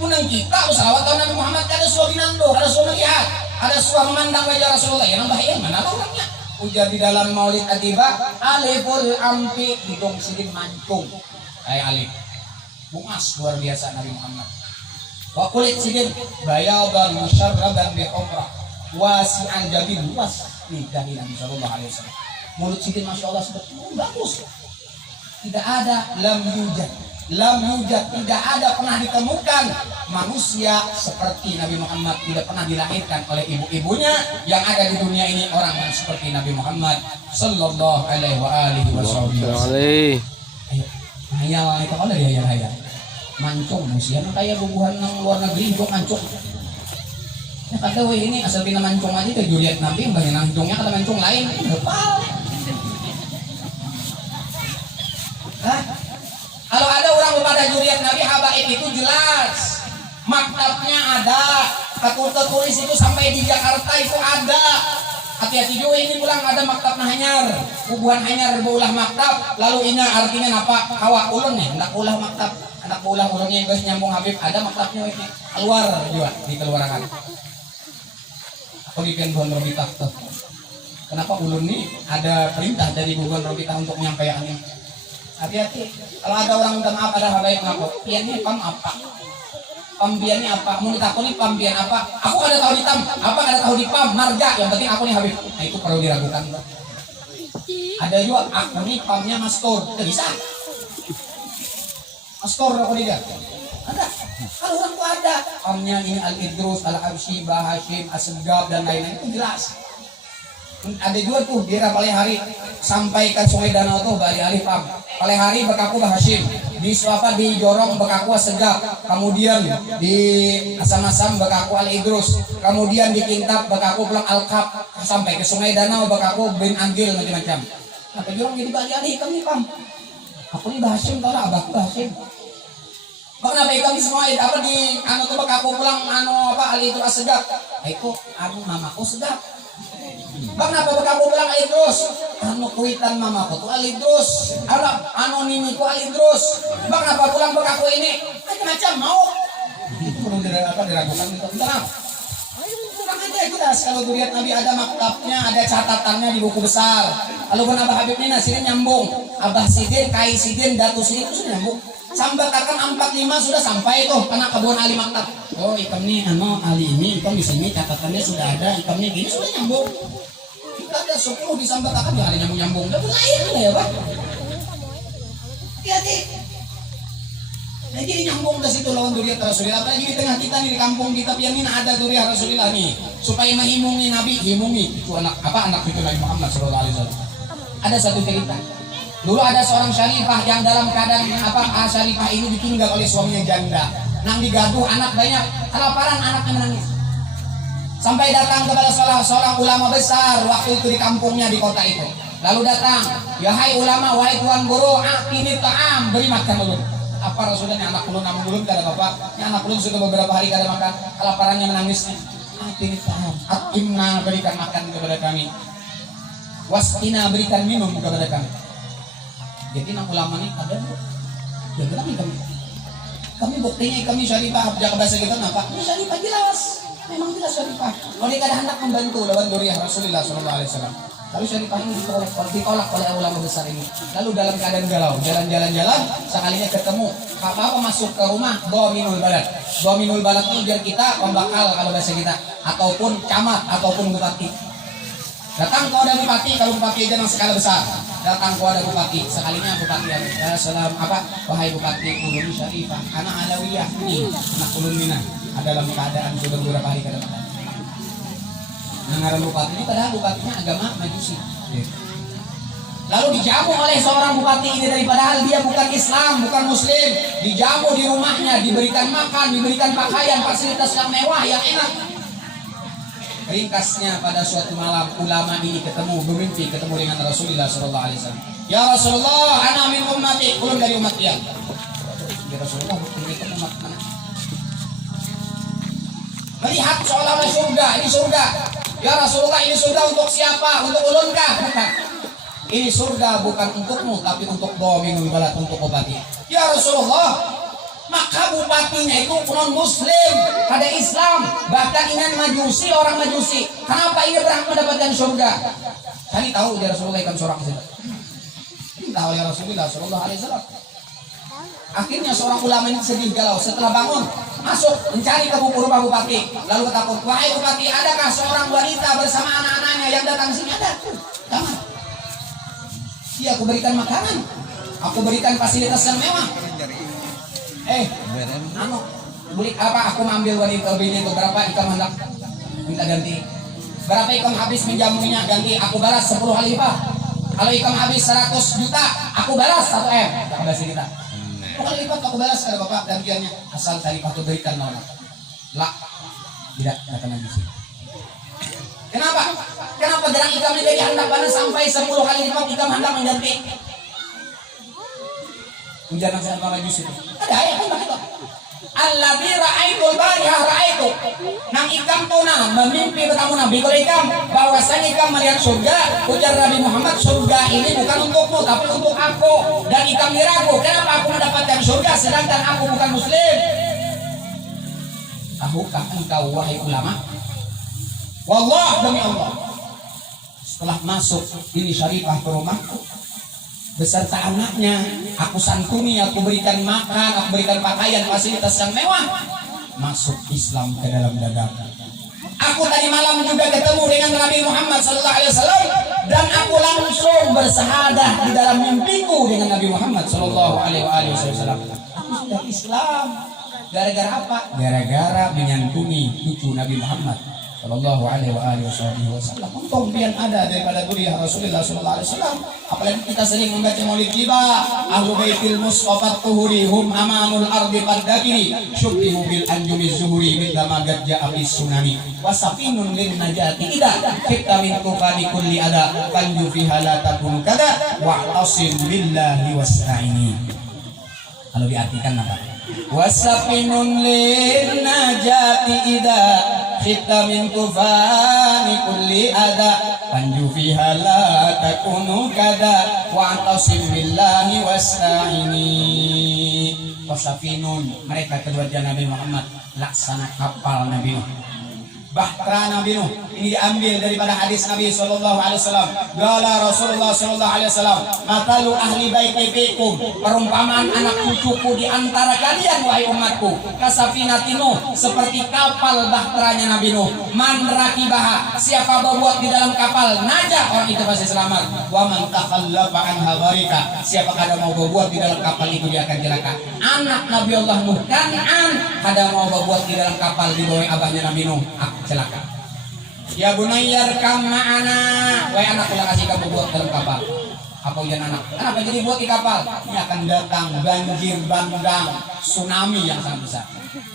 punang kita bersalawat lawan Nabi Muhammad, ada suah binando, ada suah melihat, ada suah memandang wajah Rasulullah. Ya nang bahaya mana orangnya? Ujar di dalam Maulid Atiba, aliful ampi hidung sidin mancung. Kayak alif. Bungas luar biasa Nabi Muhammad. Wa kulit sidin bayadan musyarradan bi umrah. Wasi'an jabin, luas nih dari Nabi sallallahu alaihi wasallam. Mulut sidin Masya Allah sebetulnya bagus. Tidak ada lam yujad, tidak ada pernah ditemukan manusia seperti Nabi Muhammad. Tidak pernah dilahirkan oleh ibu-ibunya yang ada di dunia ini orang yang seperti Nabi Muhammad sallallahu alaihi wasallam. Ayo, hayal itu kalau dari hayal mancung manusia kayak bubuhan nang luar negeri itu mancung. Ya kata weh ini asal bina mancung aja ke Juliet Nabi banyak mancungnya kata mancung lain. Hah? Kalau ada orang kepada Juliet Nabi habaib itu jelas. Maktabnya ada, tertulis itu sampai di Jakarta itu ada. Hati-hati juga ini pulang ada maktab hanyar, bubuhan hanyar berulah maktab. Lalu ini artinya apa? Hawa ulun nih, hendak ulah maktab, hendak ulah ulunnya yang nyambung Habib ada maktabnya ini keluar juga dikeluarkan. Aku bikin bukan Robitah tuh. Kenapa ulun nih ada perintah dari bukan Robitah untuk menyampaikannya? Hati-hati. Kalau ada orang minta maaf ada habaib ngaku, piannya pam apa? Pambiannya apa? Mau ditakuni pambian apa? Aku kada tahu di tam, apa kada tahu di pam, marga. Yang penting aku nih Habib. Nah itu perlu diragukan. Ada juga aku nih pamnya mastor, tidak bisa. Mastor aku dia. Ada. Kalau orang tuh ada pamnya ini Al-Idrus, Al-Habsyi, Bahashim, As-Segab dan lain-lain itu jelas. Ada juga tuh di Palehari sampai ke Sungai Danau tuh balik alih pam. Palehari bekaku Bahashim, di Suapa di Jorong bekaku Segap, kemudian di Asam-Asam bekaku Al-Idrus, kemudian di Kintab bekaku Pulang Al-Kap, sampai ke Sungai Danau bekaku Bin Anggil macam-macam. Apa Jorong jadi balik alih kami pam. Aku ini Bahashim kalau abahku Bahashim. Bang nabi kami semua apa di anu tuh bekaku Pulang anu apa Al-Idrus Segap. Aku anu mamaku Segap. Bang kenapa kamu bilang Alidrus? Anu kuitan mamaku tuh Alidrus. Anu nini ku Alidrus. Bang kenapa pulang bekaku ini? Macam-macam mau. Itu perlu diragukan itu. Tenang. Tenang aja jelas kalau dilihat Nabi ada maktabnya, ada catatannya di buku besar. Kalau pun Abah Habib ini nasirin nyambung. Abah Sidin, Kai Sidin, Datu Sidin itu sudah nyambung. Sampai akan 45 sudah sampai tuh kena kebun Ali maktab. Oh ikam nih anu Ali ini ikam di sini catatannya sudah ada, ikam nih gini sudah nyambung. ada 10 disambatakan ya ada nyambung-nyambung. Udah lain ya, Pak. Hati-hati. Nah, jadi nyambung ke situ lawan duriat Rasulullah. Apalagi di tengah kita nih di kampung kita pian ini ada duriat Rasulullah nih. Supaya mengimungi Nabi, himungi. Itu anak cucu Nabi Muhammad sallallahu alaihi wasallam. Ada satu cerita. Dulu ada seorang syarifah yang dalam keadaan syarifah ini ditinggal oleh suaminya janda. Nang digaduh anak banyak, kelaparan anaknya menangis. Sampai datang kepada seorang ulama besar waktu itu di kampungnya di kota itu. Lalu datang, ya hai ulama, wahai tuan guru, akini ta'am, beri makan dulu. Apa Rasulullah anak ulun namun belum ada bapak? Ya anak ulun sudah beberapa hari kada makan, kelaparannya menangis. Akini ta'am, akimna berikan makan kepada kami. Wasqina berikan minum kepada kami. Jadi anak ulama ini ada, ya kami buktinya kami syarifah, jaga bahasa kita apa? Ini syarifah jelas. Memang jelas syarifah. Kalau dia ada hendak membantu lawan duriah Rasulullah SAW. Lalu syarifah ini ditolak oleh ulama besar ini. Lalu dalam keadaan galau, jalan-jalan, sekalinya ketemu apa masuk ke rumah Dhaminul Balad. Dhaminul Balad itu biar kita pembakal kalau bahasa kita, ataupun camat, ataupun bupati. Datang kau ada bupati, kalau bupati aja yang skala besar. Datang kau ada bupati, sekalinya bupati ya salam wahai bupati ulun syarifah, anak alawiyah ini, anak ulun mina dalam keadaan sudah beberapa hari ke depan. Mengarang bupati ini padahal bupatinya agama Majusi. Lalu dijamu oleh seorang bupati ini dari padahal dia bukan Islam, bukan Muslim. Dijamu di rumahnya, diberikan makan, diberikan pakaian, fasilitas yang mewah, yang enak. Ringkasnya pada suatu malam ulama ini bermimpi ketemu dengan Rasulullah sallallahu alaihi wasallam. Ya Rasulullah, ana min ummati, ulun dari umat dia. Ya Rasulullah, ini umat mana? Melihat seolah-olah surga, ini surga. Ya Rasulullah, ini surga untuk siapa? Untuk ulun kah? Bukan. Ini surga bukan untukmu, tapi untuk Dhaminul Balad, untuk bupati. Ya Rasulullah, maka bupatinya itu non muslim, ada Islam, bahkan ini Majusi, orang Majusi. Kenapa ia berhak mendapatkan surga? Tadi tahu dia Rasulullah ikan seorang itu. Tahu ya Rasulullah sallallahu alaihi wasallam. Akhirnya seorang ulama ini sedih galau. Setelah bangun, masuk mencari ke rumah bupati. Lalu bertakut, wahai bupati, adakah seorang wanita bersama anak-anaknya yang datang sini? Ada. Jangan. Iya, aku berikan makanan, aku berikan fasilitas yang mewah. Beli apa? Aku ambil wanita bini itu berapa ikam hendak minta ganti. Berapa ikam habis menjamunya ganti, aku balas 10 kali lipat. Kalau ikam habis 100 juta, aku balas 1 M. Tak ada kita. 10 kali lipat aku balas kata bapak gantiannya. Asal tadi aku berikan nona. Lah, tidak kata Nabi. Kenapa? Kenapa gerang ikam ini jadi hendak balas sampai 10 kali lipat ikam hendak mengganti? Ujian yang sedang maju situ. Ada ayat kan begitu. Alladzi ra'aitul barihah ra'aitu. Nang ikam tuh memimpi bertemu Nabi kalau ikam bahwasanya ikam melihat surga. Ujar Nabi Muhammad, surga ini bukan untukmu tapi untuk aku. Dan ikam diragu, kenapa aku mendapatkan surga sedangkan aku bukan muslim? Tahukah engkau wahai ulama? Wallah demi Allah, setelah masuk ini syarifah ke rumahku beserta anaknya, aku santuni, aku berikan makan, aku berikan pakaian, fasilitas yang mewah. Masuk Islam ke dalam dadaku. Aku tadi malam juga ketemu dengan Nabi Muhammad SAW dan aku langsung bersahadah di dalam mimpiku dengan Nabi Muhammad SAW. Aku sudah Islam. Gara-gara apa? Gara-gara menyantuni cucu Nabi Muhammad Sallallahu alaihi wasallam. Untung pian ada daripada duriah Rasulullah sallallahu alaihi wasallam. Apalagi kita sering membaca Maulid tiba, ahlu baitil musqafat tuhuri hum amamul ardi qaddakiri syubbihu bil anjumi zuhuri mithla ma ja'a bis sunani wasafinun lin najati ida kita min tufani kulli ada kanju fiha la takunu kada wa'tasim billahi wasta'ini. Kalau diartikan apa? Wasafinun lin najati ida kita min tufani kulli ada panju fiha la takunu kada wa'tasim billahi wasta'ini. Wasafinun, mereka kedua Nabi Muhammad laksana kapal Nabi. Bahtera Nabi Nuh ini diambil daripada hadis Nabi sallallahu alaihi wasallam. Qala Rasulullah sallallahu alaihi wasallam, "Matalu ahli baiti fikum." Perumpamaan anak cucuku di antara kalian wahai umatku, kasafinatin Nuh, seperti kapal bahteranya Nabi Nuh. Man rakibaha, siapa berbuat di dalam kapal, najah, orang itu pasti selamat. Wa man takhallafa anha gharika, siapa kada mau berbuat di dalam kapal itu dia akan celaka. Anak Nabi Allah Nuh Kan'an kada mau berbuat di dalam kapal di bawah abahnya Nabi Nuh, celaka. Ya bunayyar kam ma'ana, wahai anak, kalau kasih kamu buat dalam kapal. Apa ujian anak? Kenapa jadi buat di kapal? Ini akan datang banjir bandang, tsunami yang sangat besar.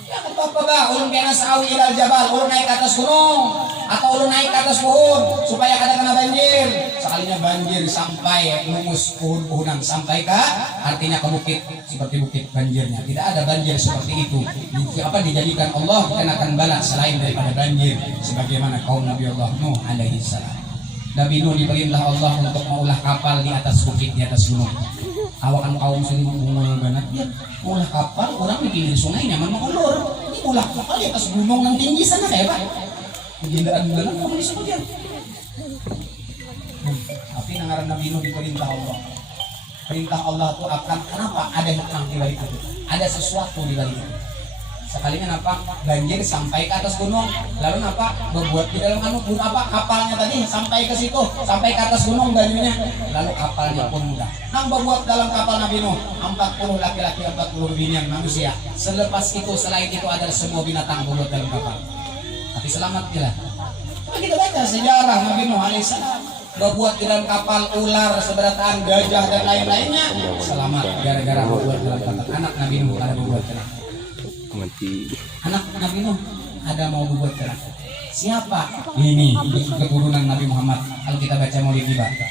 Ya apa bah, ulun kena sawi ilal jabal, ulun naik ke atas gunung atau ulun naik ke atas pohon supaya kada kena banjir. Sekalinya banjir sampai lumus pohon-pohonan sampai ke artinya ke bukit, seperti bukit banjirnya. Tidak ada banjir seperti itu. Apa dijadikan Allah dikenakan bala selain daripada banjir, sebagaimana kaum Nabi Allah Nuh alaihi salam. Nabi Nuh diperintah Allah untuk mengulah kapal di atas bukit, di atas gunung. Awakan kaum muslimin mengulur banget dia ulah kapal orang di pinggir sungai nyaman mengulur. Ini ulah kapal di atas gunung yang tinggi sana kayak pak. Jenderaan banget kamu disebut ya. Tapi nangaran Nabi Nuh diperintah Allah. Perintah Allah itu akan kenapa ada hikmah di balik itu. Ada sesuatu di balik itu. Sekalinya napa banjir sampai ke atas gunung, lalu napa berbuat di dalam gunung apa kapalnya tadi sampai ke situ, sampai ke atas gunung banjirnya, lalu kapalnya pun mudah. Nang berbuat dalam kapal Nabi Nuh 40 laki-laki 40 binian manusia. Selepas itu selain itu ada semua binatang berbuat dalam kapal. Tapi selamat tidak. Coba kita baca sejarah Nabi Nuh alaihissalam berbuat di dalam kapal ular, seberataan gajah dan lain-lainnya selamat gara-gara berbuat dalam kapal. Anak Nabi Nuh ada berbuat dalam anak Nabi Nuh ada mau berbuat celaka. Siapa? Ini keturunan Nabi Muhammad. Kalau kita baca Maulid dibaca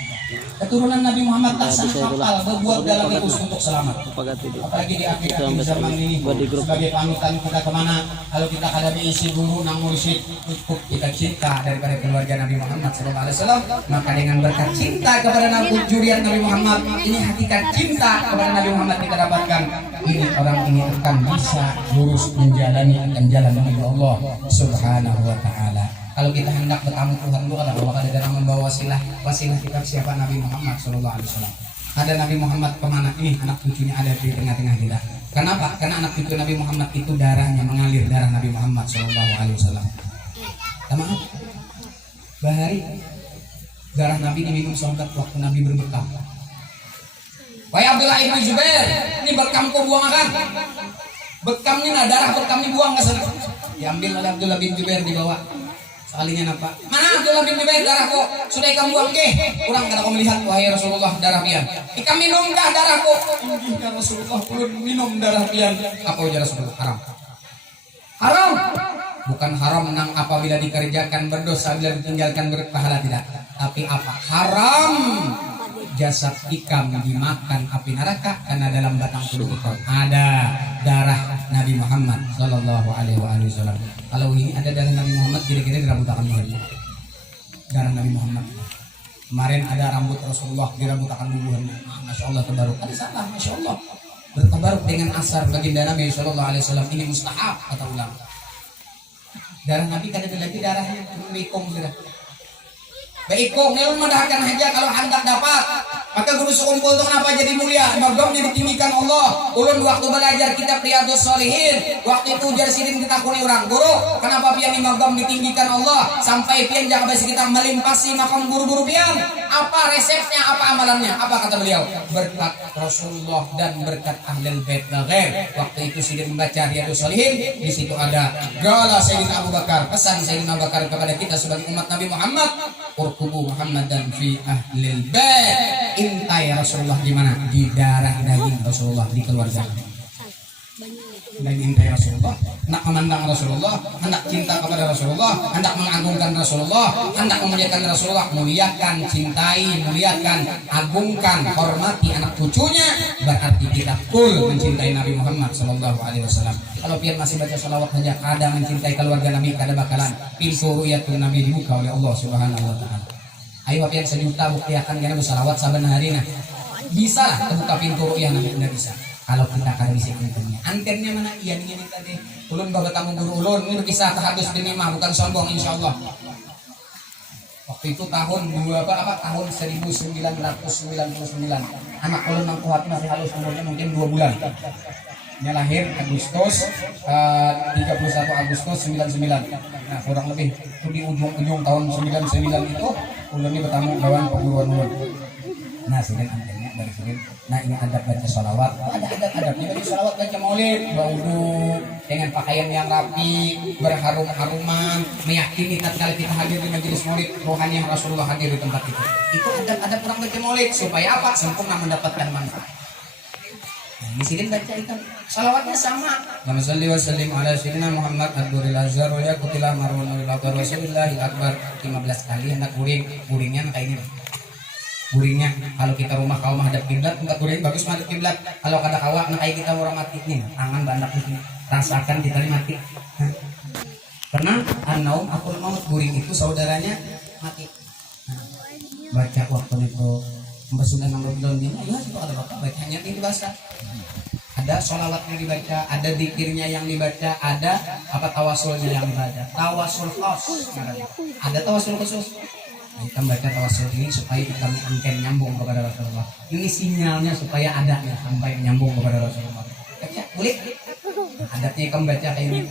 keturunan Nabi Muhammad laksana kapal berbuat dalam itu untuk selamat. Apalagi di akhir zaman ini sebagai panutan kita kemana? Kalau kita hadapi isi guru nang mursyid, cukup kita cinta daripada keluarga Nabi Muhammad SAW. Maka dengan berkat cinta kepada Nabi jurian Nabi Muhammad, ini hakikat cinta kepada Nabi Muhammad kita dapatkan. Ini orang ini akan bisa lurus menjalani akan jalan menuju Allah Subhanahu wa Ta'ala. Kalau kita hendak bertamu Tuhan lu ada bahwa ada dalam membawa wasilah kita siapa Nabi Muhammad Sallallahu Alaihi Wasallam. Ada Nabi Muhammad kemana ini anak cucunya ada di tengah-tengah kita. Kenapa? Karena anak cucu Nabi Muhammad itu darahnya mengalir darah Nabi Muhammad Sallallahu Alaihi Wasallam. Maaf, bahari darah Nabi diminum sahabat waktu Nabi berbekam. Wahai Abdullah ibn Zubair, ini bekam kau buang akan. Bekam ini darah bekam ini buang ke sana. Diambil oleh Abdullah bin Zubair dibawa. Sekalinya napa? Mana Abdullah bin Zubair darahku? Sudah ikan buang ke? Kurang kata kau melihat wahai Rasulullah darah pian. Ikan minum dah darahku. Ya Rasulullah belum minum darah pian. Apa ujar Rasulullah? Haram. Haram. Bukan haram nang apabila dikerjakan berdosa bila ditinggalkan berpahala tidak. Tapi apa? Haram jasad ikan dimakan api neraka karena dalam batang tubuh ikan ada darah Nabi Muhammad Sallallahu Alaihi Wasallam. Kalau ini ada darah Nabi Muhammad kira-kira dirambutakan bubuhannya. Darah Nabi Muhammad. Kemarin ada rambut Rasulullah dirambutakan bubuhannya. Masya Allah tabaruk. Ada salah, Masya Allah. Bertabaruk dengan asar baginda Nabi Sallallahu Alaihi Wasallam ini mustahab kata ulama. Darah Nabi kan ada lagi darahnya ikung sudah. Baikku, nilun mendahkan aja kalau hendak dapat. Maka guru sekumpul itu kenapa jadi mulia? Magomnya ditinggikan Allah. Ulun waktu belajar kitab Riyadhus Shalihin, waktu itu jar sidin kita kuni orang. Guru, kenapa pian di magom ditinggikan Allah? Sampai pian jangan basi kita melimpasi makam guru-guru pian. Apa resepnya, apa amalannya? Apa kata beliau? Berkat Rasulullah dan berkat Ahlul Bait Naghair. Waktu itu sidin membaca Riyadhus Shalihin, di situ ada Gala Sayyidina Abu Bakar, pesan Sayyidina Abu Bakar kepada kita sebagai umat Nabi Muhammad. Urkubu Muhammadan fi ahlil bait. Intai Rasulullah di mana? Di darah daging Rasulullah, di keluarga. Dan intai Rasulullah, hendak memandang Rasulullah, hendak cinta kepada Rasulullah, hendak mengagungkan Rasulullah, hendak memuliakan Rasulullah, muliakan, cintai, muliakan, agungkan, hormati anak cucunya, berarti kita full mencintai Nabi Muhammad Sallallahu Alaihi Wasallam. Kalau pian masih baca salawat saja, kadang mencintai keluarga Nabi, kada bakalan pintu ru'yatul Nabi dibuka oleh Allah Subhanahu Wa Taala. Ayo pian sejuta bukti akan karena bersalawat saban hari nah. Bisa lah terbuka pintu ru'yah Nabi, tidak bisa. kalau kita kan bisa antennya mana iya ini tadi ulun bawa tamu guru ulun ini kisah tahadus bin mah bukan sombong insyaallah. Waktu itu tahun tahun 1999 anak ulun nang kuat masih halus umurnya mungkin 2 bulan. Dia lahir Agustus 31 Agustus 99. Nah kurang lebih itu di ujung tahun 99 itu ulun ini bertamu lawan perguruan ulun. Nah sini antennya dari sini. Nah ini adab baca sholawat. Ada adab-adabnya baca sholawat, baca maulid, berwudu dengan pakaian yang rapi, berharum-haruman, meyakini tatkala kita hadir di majelis maulid rohani Rasulullah hadir di tempat itu. Itu adab-adab orang baca maulid supaya apa? Sempurna mendapatkan manfaat. Nah, di sini baca itu sholawatnya sama. Allahumma shalli wa sallim ala sayyidina Muhammad ad-duril azhar wa yaqutilah marwan wa rasulillahil akbar 15 kali hendak guringnya kayak ini. Guringnya kalau kita rumah kau menghadap kiblat enggak guring bagus menghadap kiblat. Kalau kada kawak nah kayak kita orang mati nih tangan bandak di sini rasakan kita mati. Pernah anaum aku maut guring itu saudaranya mati. Baca waktu itu sudah 60 bulan ini ya itu ada bapak bacanya itu bahasa. Ada sholawatnya dibaca, ada dikirnya yang dibaca, ada apa tawasulnya yang dibaca. Tawasul khos, ada tawasul khusus. Kita baca tawasul ini supaya kita anten nyambung kepada Rasulullah. Ini sinyalnya supaya ada ya, sampai nyambung kepada Rasulullah. Baca, boleh? Adatnya kita membaca kayak ini.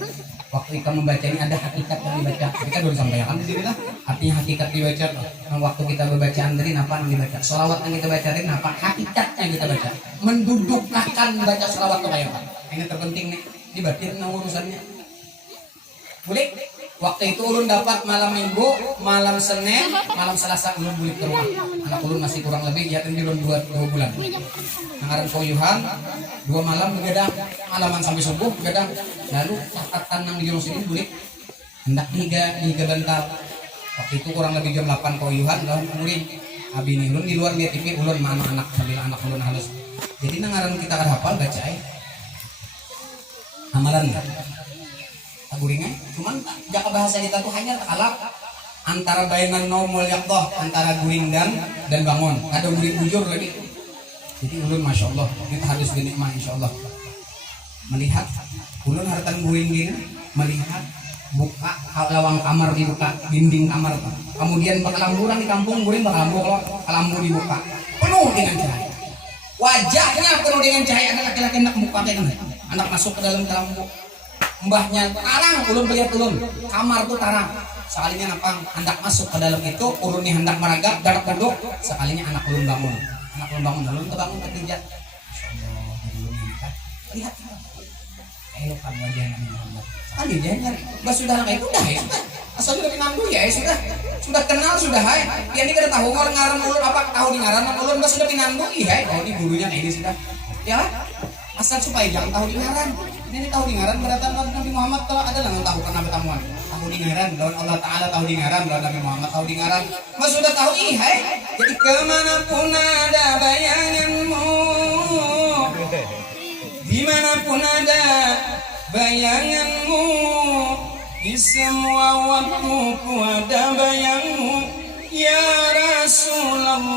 Waktu kita membaca ini ada hakikat yang dibaca. Kita dulu sampaikan di sini lah. Artinya hakikat dibaca. Nah, waktu kita berbacaan tadi apa yang dibaca? Sholawat yang kita baca tadi apa? Hakikat yang kita baca. Mendudukkan baca sholawat itu kayak apa? Ini terpenting nih. Dibatin urusannya. Boleh? Waktu itu ulun dapat malam Minggu, malam Senin, malam Selasa ulun balik ke rumah. Anak ulun masih kurang lebih ya ulun 2 bulan. Nangaran koyuhan 2 malam begadang, malaman sampai subuh begadang. Lalu catatan nang di sini balik hendak dihiga bantal. Waktu itu kurang lebih jam 8 koyuhan lawan muring. Abi ini ulun di luar dia TV ulun mana anak sambil anak ulun halus. Jadi nangaran kita kada hafal baca amalan enggak? Guringnya, cuman jaka bahasa kita tuh hanya kalap antara bayangan nomol yaktoh antara guring dan bangun. Ada guring bujur lagi. Jadi ulun masya Allah kita harus dinikmah insya Allah. Melihat ulun hartan guring gini, melihat buka lawang kamar dibuka, dinding kamar. Kemudian lamburan di kampung guring lambu kalau lambu dibuka penuh dengan cahaya. Wajahnya penuh dengan cahaya. Ada laki-laki hendak buka kayak anak masuk ke dalam lambu. Mbahnya tarang, ulun lihat ulun kamar tuh tarang. Sekalinya napang hendak masuk ke dalam itu, ulun nih hendak meragap, darat duduk. Sekalinya anak ulun bangun, ulun terbangun ketiga. Insyaallah, ulun lihat, elokan wajah Nabi Muhammad. Sekali jangan, bah sudah kayak udah ya, asal sudah pinanggu ya, sudah kenal sudah hai. Dia ini kada tahu ngaran ulun apa tahu di ngaran ulun, bah sudah pinanggu iya. Oh ini gurunya kayak ini sudah, ya asal supaya jangan tahu di ngaran. Ini tahu dengaran berdatang Nabi Muhammad telah ada yang tahu karena pertemuan. Tahu dengaran lawan Allah Taala tahu dengaran lawan Nabi Muhammad tahu dengaran. Mas sudah tahu hai. Jadi kemanapun ada bayanganmu, dimanapun ada bayanganmu, di semua waktuku ada bayangmu, ya Rasulullah.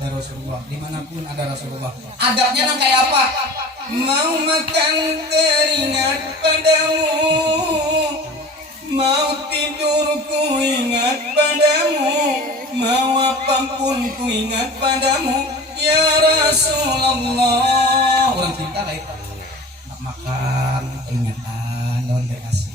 Ada Rasulullah, dimanapun ada Rasulullah. Adabnya nang kayak apa? Mau makan teringat padamu, mau tidur ku ingat padamu, mau apapun ku ingat padamu, ya Rasulullah. Orang cinta kayak nak makan ingatan lawan berkasih.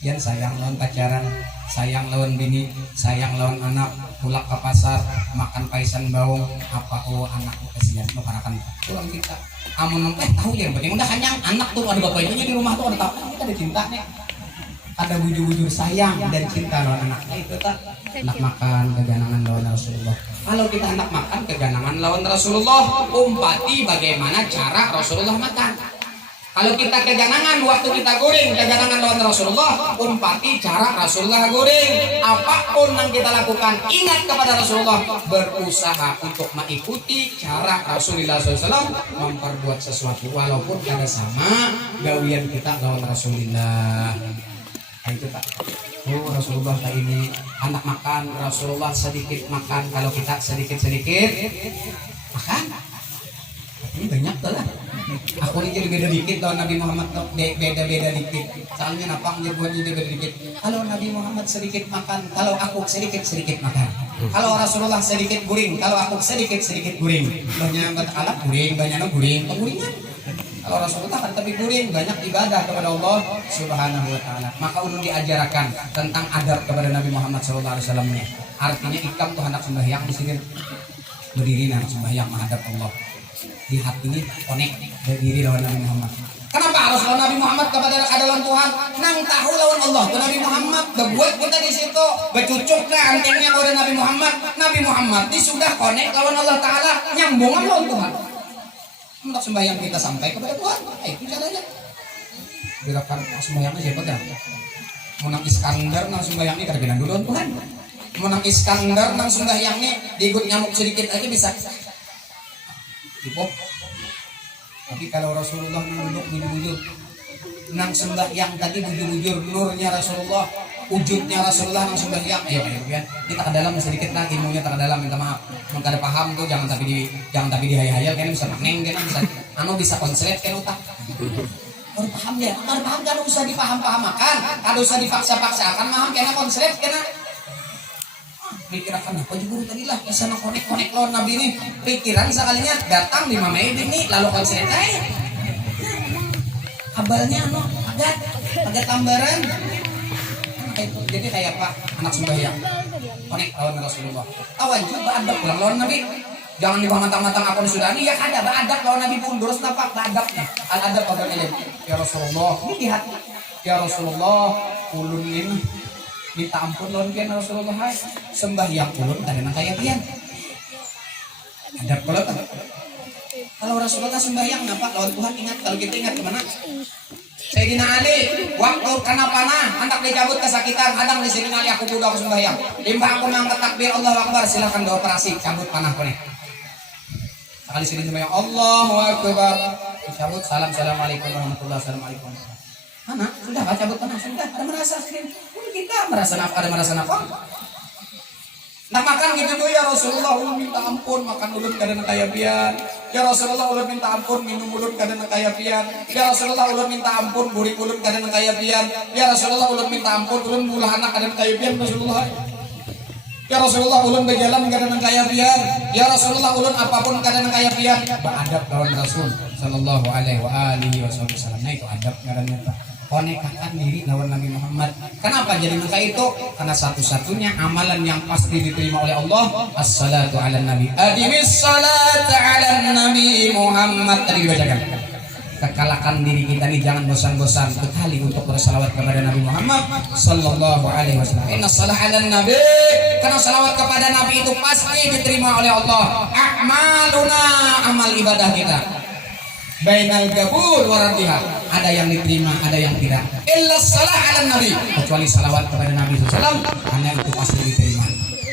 Yang sayang lawan pacaran, sayang lawan bini, sayang lawan anak, pulak ke pasar, makan paisan bawang, apa anakku kasihan, lo karakan pulang kita. Amun tahu ya, penting udah hanyang anak tuh ada bapaknya di rumah tuh ada tahu kita ada cinta nih, ada bujur-bujur sayang dan cinta lawan anaknya itu tak. Anak makan keganangan lawan Rasulullah. Kalau kita anak makan keganangan lawan Rasulullah, umpati bagaimana cara Rasulullah makan. Kalau kita keganangan waktu kita goreng keganangan lawan Rasulullah, umpati cara Rasulullah goreng. Apapun yang kita lakukan, ingat kepada Rasulullah, berusaha untuk mengikuti cara Rasulullah SAW memperbuat sesuatu walaupun ada sama gawian kita lawan Rasulullah. Itu tak. Oh Rasulullah kayak ini anak makan, Rasulullah sedikit makan, kalau kita sedikit-sedikit makan. Ini banyak tuh lah. Aku ini jadi beda dikit kalau Nabi Muhammad beda-beda dikit. Soalnya napang jadi beda dikit. Kalau Nabi Muhammad sedikit makan, kalau aku sedikit-sedikit makan. Kalau Rasulullah sedikit guring, kalau aku sedikit-sedikit guring. Banyak kata alat guring, banyaknya guring, penguringan. Kalau Rasulullah kan tapi guring, banyak ibadah kepada Allah Subhanahu wa taala. Maka ulun diajarkan tentang adab kepada Nabi Muhammad sallallahu alaihi wasallam. Artinya ikam tuh anak sembahyang di sini berdiri anak sembahyang menghadap Allah. Di hati ini connect berdiri lawan Nabi Muhammad. Kenapa harus lawan Nabi Muhammad kepada adalah Tuhan? Nang tahu lawan Allah ke Nabi Muhammad, berbuat kita di situ, bercucuk ke antingnya kepada Nabi Muhammad. Nabi Muhammad ini sudah connect lawan Allah Taala, nyambungan lawan Tuhan. Untuk sembahyang kita sampai kepada Tuhan, itu caranya. Gerakan sembahyangnya siapa kan? Menang Iskandar nang sembahyang ini karena dulu Tuhan. Menang Iskandar nang sembahyang ini diikut nyamuk sedikit aja bisa. Dipop. Tapi kalau Rasulullah duduk bujur-bujur, nang sembahyang tadi bujur-bujur, nurnya Rasulullah, wujudnya Rasulullah nang sembahyang. Ayo ya, kita ke dalam sedikit lagi, ilmunya tak ke dalam, minta maaf. Kalau ada paham tuh jangan tapi dihayal-hayal, kan bisa neng, kan bisa, bisa konslet kan utak. Baru paham ya, baru paham kan usah dipaham-pahamakan, kan usah dipaksa-paksakan, paham kena konslet kena. Pikiran apa juga tadi lah bisa konek-konek lawan Nabi ini pikiran sekalinya datang 5 Mei ini lalu konslet aja kabarnya agak tambaran jadi kayak apa anak sembahyang konek lawan Rasulullah awan juga adab pulang lawan Nabi jangan dipang-matang-matang apa sudah ini ya ada adab lawan Nabi pun terus nampak adabnya al-adab pada ilmu ya Rasulullah ini lihat ya Rasulullah ulun ini minta ampun lawan kian Rasulullah sembahyang ulun kadang kayak kian ada pula kan kalau Rasulullah sembahyang nampak lawan Tuhan ingat kalau kita ingat kemana Sayyidina Ali waktu kenapa hendak dicabut kesakitan kadang di sini Ali aku budak sembahyang limbah aku mengangkat takbir Allahu Akbar silakan dioperasi cabut panah kone sekali sini sembahyang Allahu Akbar dicabut assalamualaikum warahmatullahi wabarakatuh mana sudah baca cabut panah sudah ada merasa sendiri kita merasa apa nah makan gitu tuh ya Rasulullah ulun minta ampun makan ulun kadang kayak pian ya Rasulullah ulun minta ampun minum ulun kadang kayak pian ya Rasulullah ulun minta ampun burik ulun kadang kayak pian ya Rasulullah ulun minta ampun ulun bulah anak kadang kayak pian Rasulullah ya Rasulullah ulun berjalan kadang kayak pian ya Rasulullah ulun apapun kadang kayak pian beradab lawan Rasul sallallahu alaihi wasallam nah itu adab ngarannya konekkan diri lawan Nabi Muhammad. Kenapa jadi muka itu? Karena satu-satunya amalan yang pasti diterima oleh Allah as-salatu ala nabi. Adimis salatu ala nabi Muhammad tadi dibacakan. Kekalahkan diri kita ini jangan bosan-bosan sekali untuk bersalawat kepada Nabi Muhammad sallallahu alaihi wasallam. Inna salah ala nabi karena salawat kepada Nabi itu pasti diterima oleh Allah. A'maluna amal ibadah kita. Bainal gabul waradhiha ada yang diterima ada yang tidak illa salah ala nabi kecuali salawat kepada Nabi SAW hanya itu pasti diterima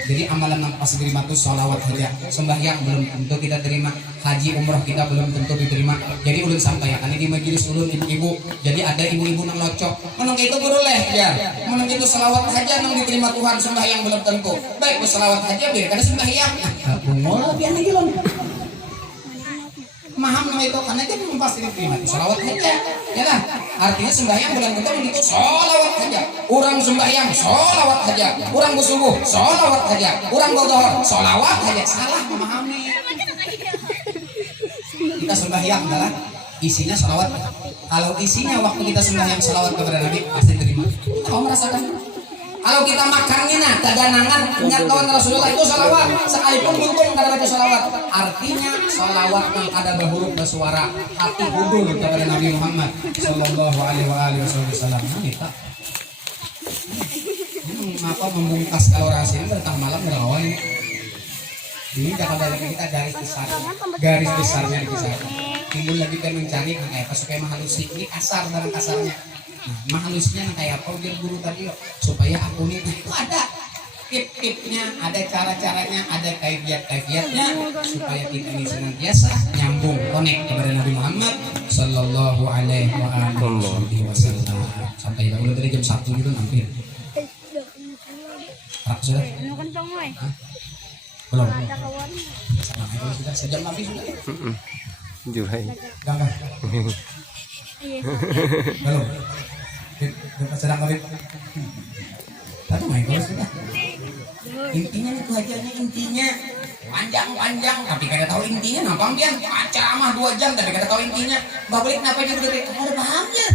jadi amalan yang pasti diterima itu salawat saja sembahyang belum tentu kita terima haji umroh kita belum tentu diterima jadi ulun sampaikan ini di majelis ulun ibu-ibu jadi ada ibu-ibu yang locok menung itu boleh ya menung itu salawat saja yang diterima Tuhan sembahyang belum tentu baik salawat saja biar kada sembahyang nah biar lagi lon maham nama itu karena itu memang pasti diterima salawat saja ya lah artinya sembahyang bulan tentu begitu salawat saja orang sembahyang salawat saja orang bersubuh salawat saja orang berdoa salawat saja salah memahami kita sembahyang adalah isinya salawat kalau isinya waktu kita sembahyang salawat kepada Nabi pasti terima kita mau merasakan kalau kita makannya nah keganangan ingat kawan Rasulullah itu salawat sekalipun buntung kada baca salawat artinya salawat yang ada berhuruf bersuara hati hudul kepada Nabi Muhammad sallallahu alaihi wasallam kita apa membungkas kalau rahasia tentang malam ngelawan ini jangan dari kita garis besarnya dikisahkan timbul lagi kita mencari kayak apa supaya mahalusi ini kasar dalam kasarnya nah, mahalusnya kayak apa biar guru tadi supaya aku nih itu ada tip-tipnya, ada cara-caranya, ada kaifiat-kaifiatnya supaya kita ini senantiasa nyambung connect kepada Nabi Muhammad sallallahu alaihi wasallam sampai udah dari jam 1 gitu hampir sudah? Ano kan pa mo eh? Belum. Ada kawan. Senang itu sudah. Sejam lebih sudah. Jurai. Enggak. Iya. Belum. Dapat sedang kali. Satu main terus sudah. Intinya itu aja nih intinya. Panjang-panjang tapi kada tahu intinya nampang dia ceramah 2 jam tapi kada tahu intinya. Babalik kenapa jadi gede? Ada pahamnya.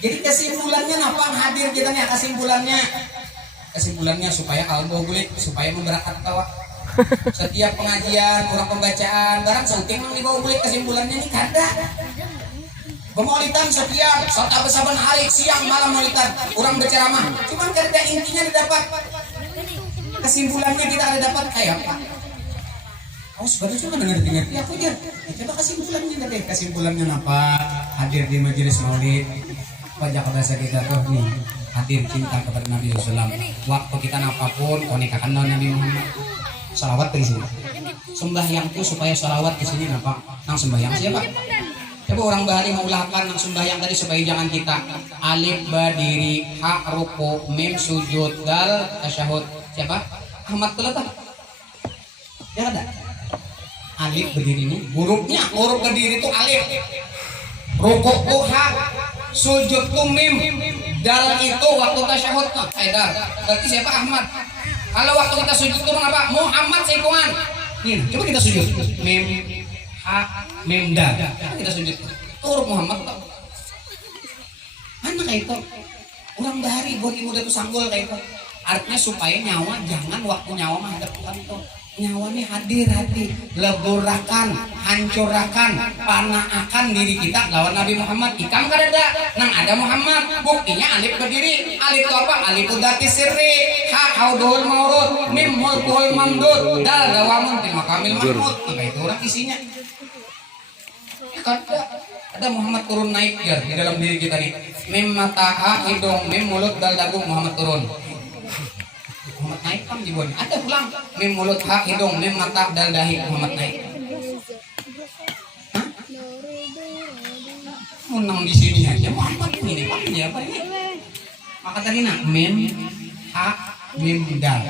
Jadi kesimpulannya nampang hadir kita nih kesimpulannya supaya kalbu gulit supaya memberatkan tawa. Setiap pengajian, kurang pembacaan, barang sauting mang dibawa gulit kesimpulannya nih kada. Pemaulitan setiap saban hari siang malam maulitan orang berceramah cuman kada intinya didapat. Kesimpulannya kita ada dapat kayak apa? Oh sebenarnya cuma dengar aku aja. Coba kesimpulannya apa? Hadir di majelis maulid. Pajak bahasa kita tuh nih hadir cinta kepada Nabi SAW. Waktu kita apapun konikakan Nabi Muhammad. Salawat di sini. Sembahyang tuh supaya salawat di sini apa? Nang sembahyang siapa? Coba orang bahari mengulahkan nang sembahyang tadi supaya jangan kita alif berdiri ha ruku mim sujud dal tasyahud. Siapa? Ahmad Telata. Ya ada. Alif berdiri ini hurufnya huruf berdiri itu alif. Ruku tuh ha, sujud tuh mim, dal itu waktu tasyahud tuh dal. Berarti siapa? Ahmad. Kalau waktu kita sujud tuh apa? Muhammad sekuan. Nih, coba kita sujud. Mim ha mim dal. Kita sujud. Huruf Muhammad tuh. Mana kayak itu? Orang dari buat ibu itu sanggul kayak itu. Artinya supaya nyawa jangan waktu nyawa menghadap Tuhan itu nyawanya hadir leburakan hancurakan panaakan diri kita lawan Nabi Muhammad ikam kadada nang ada Muhammad buktinya alif berdiri alif itu apa alif udati sirri ha haudul maurud mim mulkul mamdud dal dawamun til makamil mahmud maka itu orang isinya ada Muhammad turun naik ya di dalam diri kita nih mim mataha hidung mim mulut dal dagu Muhammad turun Muhammad naik kan jibuan ada pulang mim mulut hak hidung mim mata dal dahi Muhammad naik. Hah? Menang di sini aja Muhammad ini apa ya apa ini? Maka tadi nak mim hak mim dal.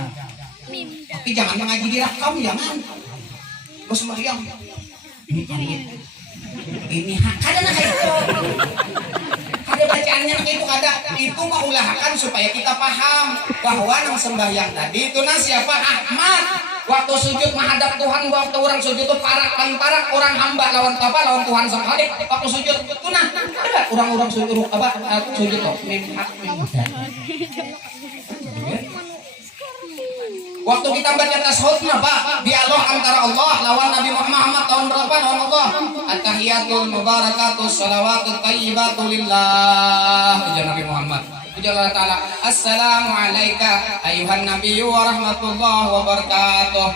Tapi jangan mengaji direkam jangan. Bos sembahyang. Ini hak ada nak itu. Ada bacaannya itu ada itu mengulahkan supaya kita paham bahwa yang sembahyang tadi itu nah siapa Ahmad waktu sujud menghadap Tuhan waktu orang sujud itu parak orang hamba lawan apa lawan Tuhan sang Khalik waktu sujud itu nah ada orang-orang sujud apa sujud tuh waktu kita baca tashahud apa dialog antara Allah lawan Nabi Muhammad tahun berapa lawan Allah at-tahiyatul mubarakatus shalawatut thayyibatu lillah ujar Nabi Muhammad ujar Allah Ta'ala assalamu alayka ayuhan nabiyyu wa rahmatullahi wa barakatuh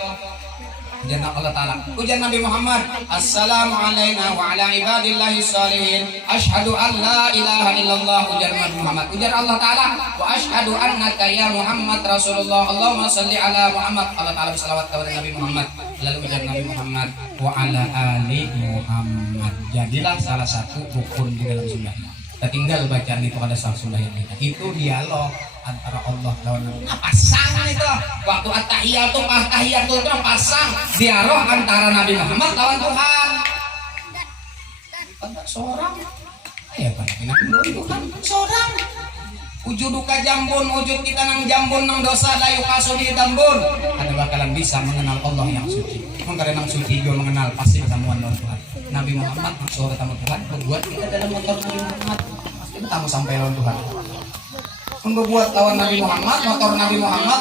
ujar Allah Ta'ala ujar Nabi Muhammad assalamu alayna wa ala ibadillahi salihin ashhadu an la ilaha illallah ujar Nabi Muhammad ujar Allah Ta'ala wa ashhadu annaka ya Muhammad Rasulullah Allahumma salli ala Muhammad Allah Ta'ala bersalawat kepada Nabi Muhammad lalu ujar Nabi Muhammad wa ala ali Muhammad jadilah salah satu rukun di dalam sembahyang tinggal bacaan itu ada salah sembahyang kita itu dialog antara Allah lawan Nabi pasang itu waktu at-tahiyatul itu pasang dialog antara Nabi Muhammad lawan Tuhan seorang ya Pak itu kan seorang wujuduka jambun wujud kita nang jambun nang dosa layu kasudi dambun ada bakalan bisa mengenal Allah yang suci karena nang suci juga mengenal pasti ketemuan dengan Tuhan Nabi Muhammad maksud ketemu Tuhan membuat kita dalam motor Nabi Muhammad pasti ketemu sampai lawan Tuhan membuat lawan Nabi Muhammad motor Nabi Muhammad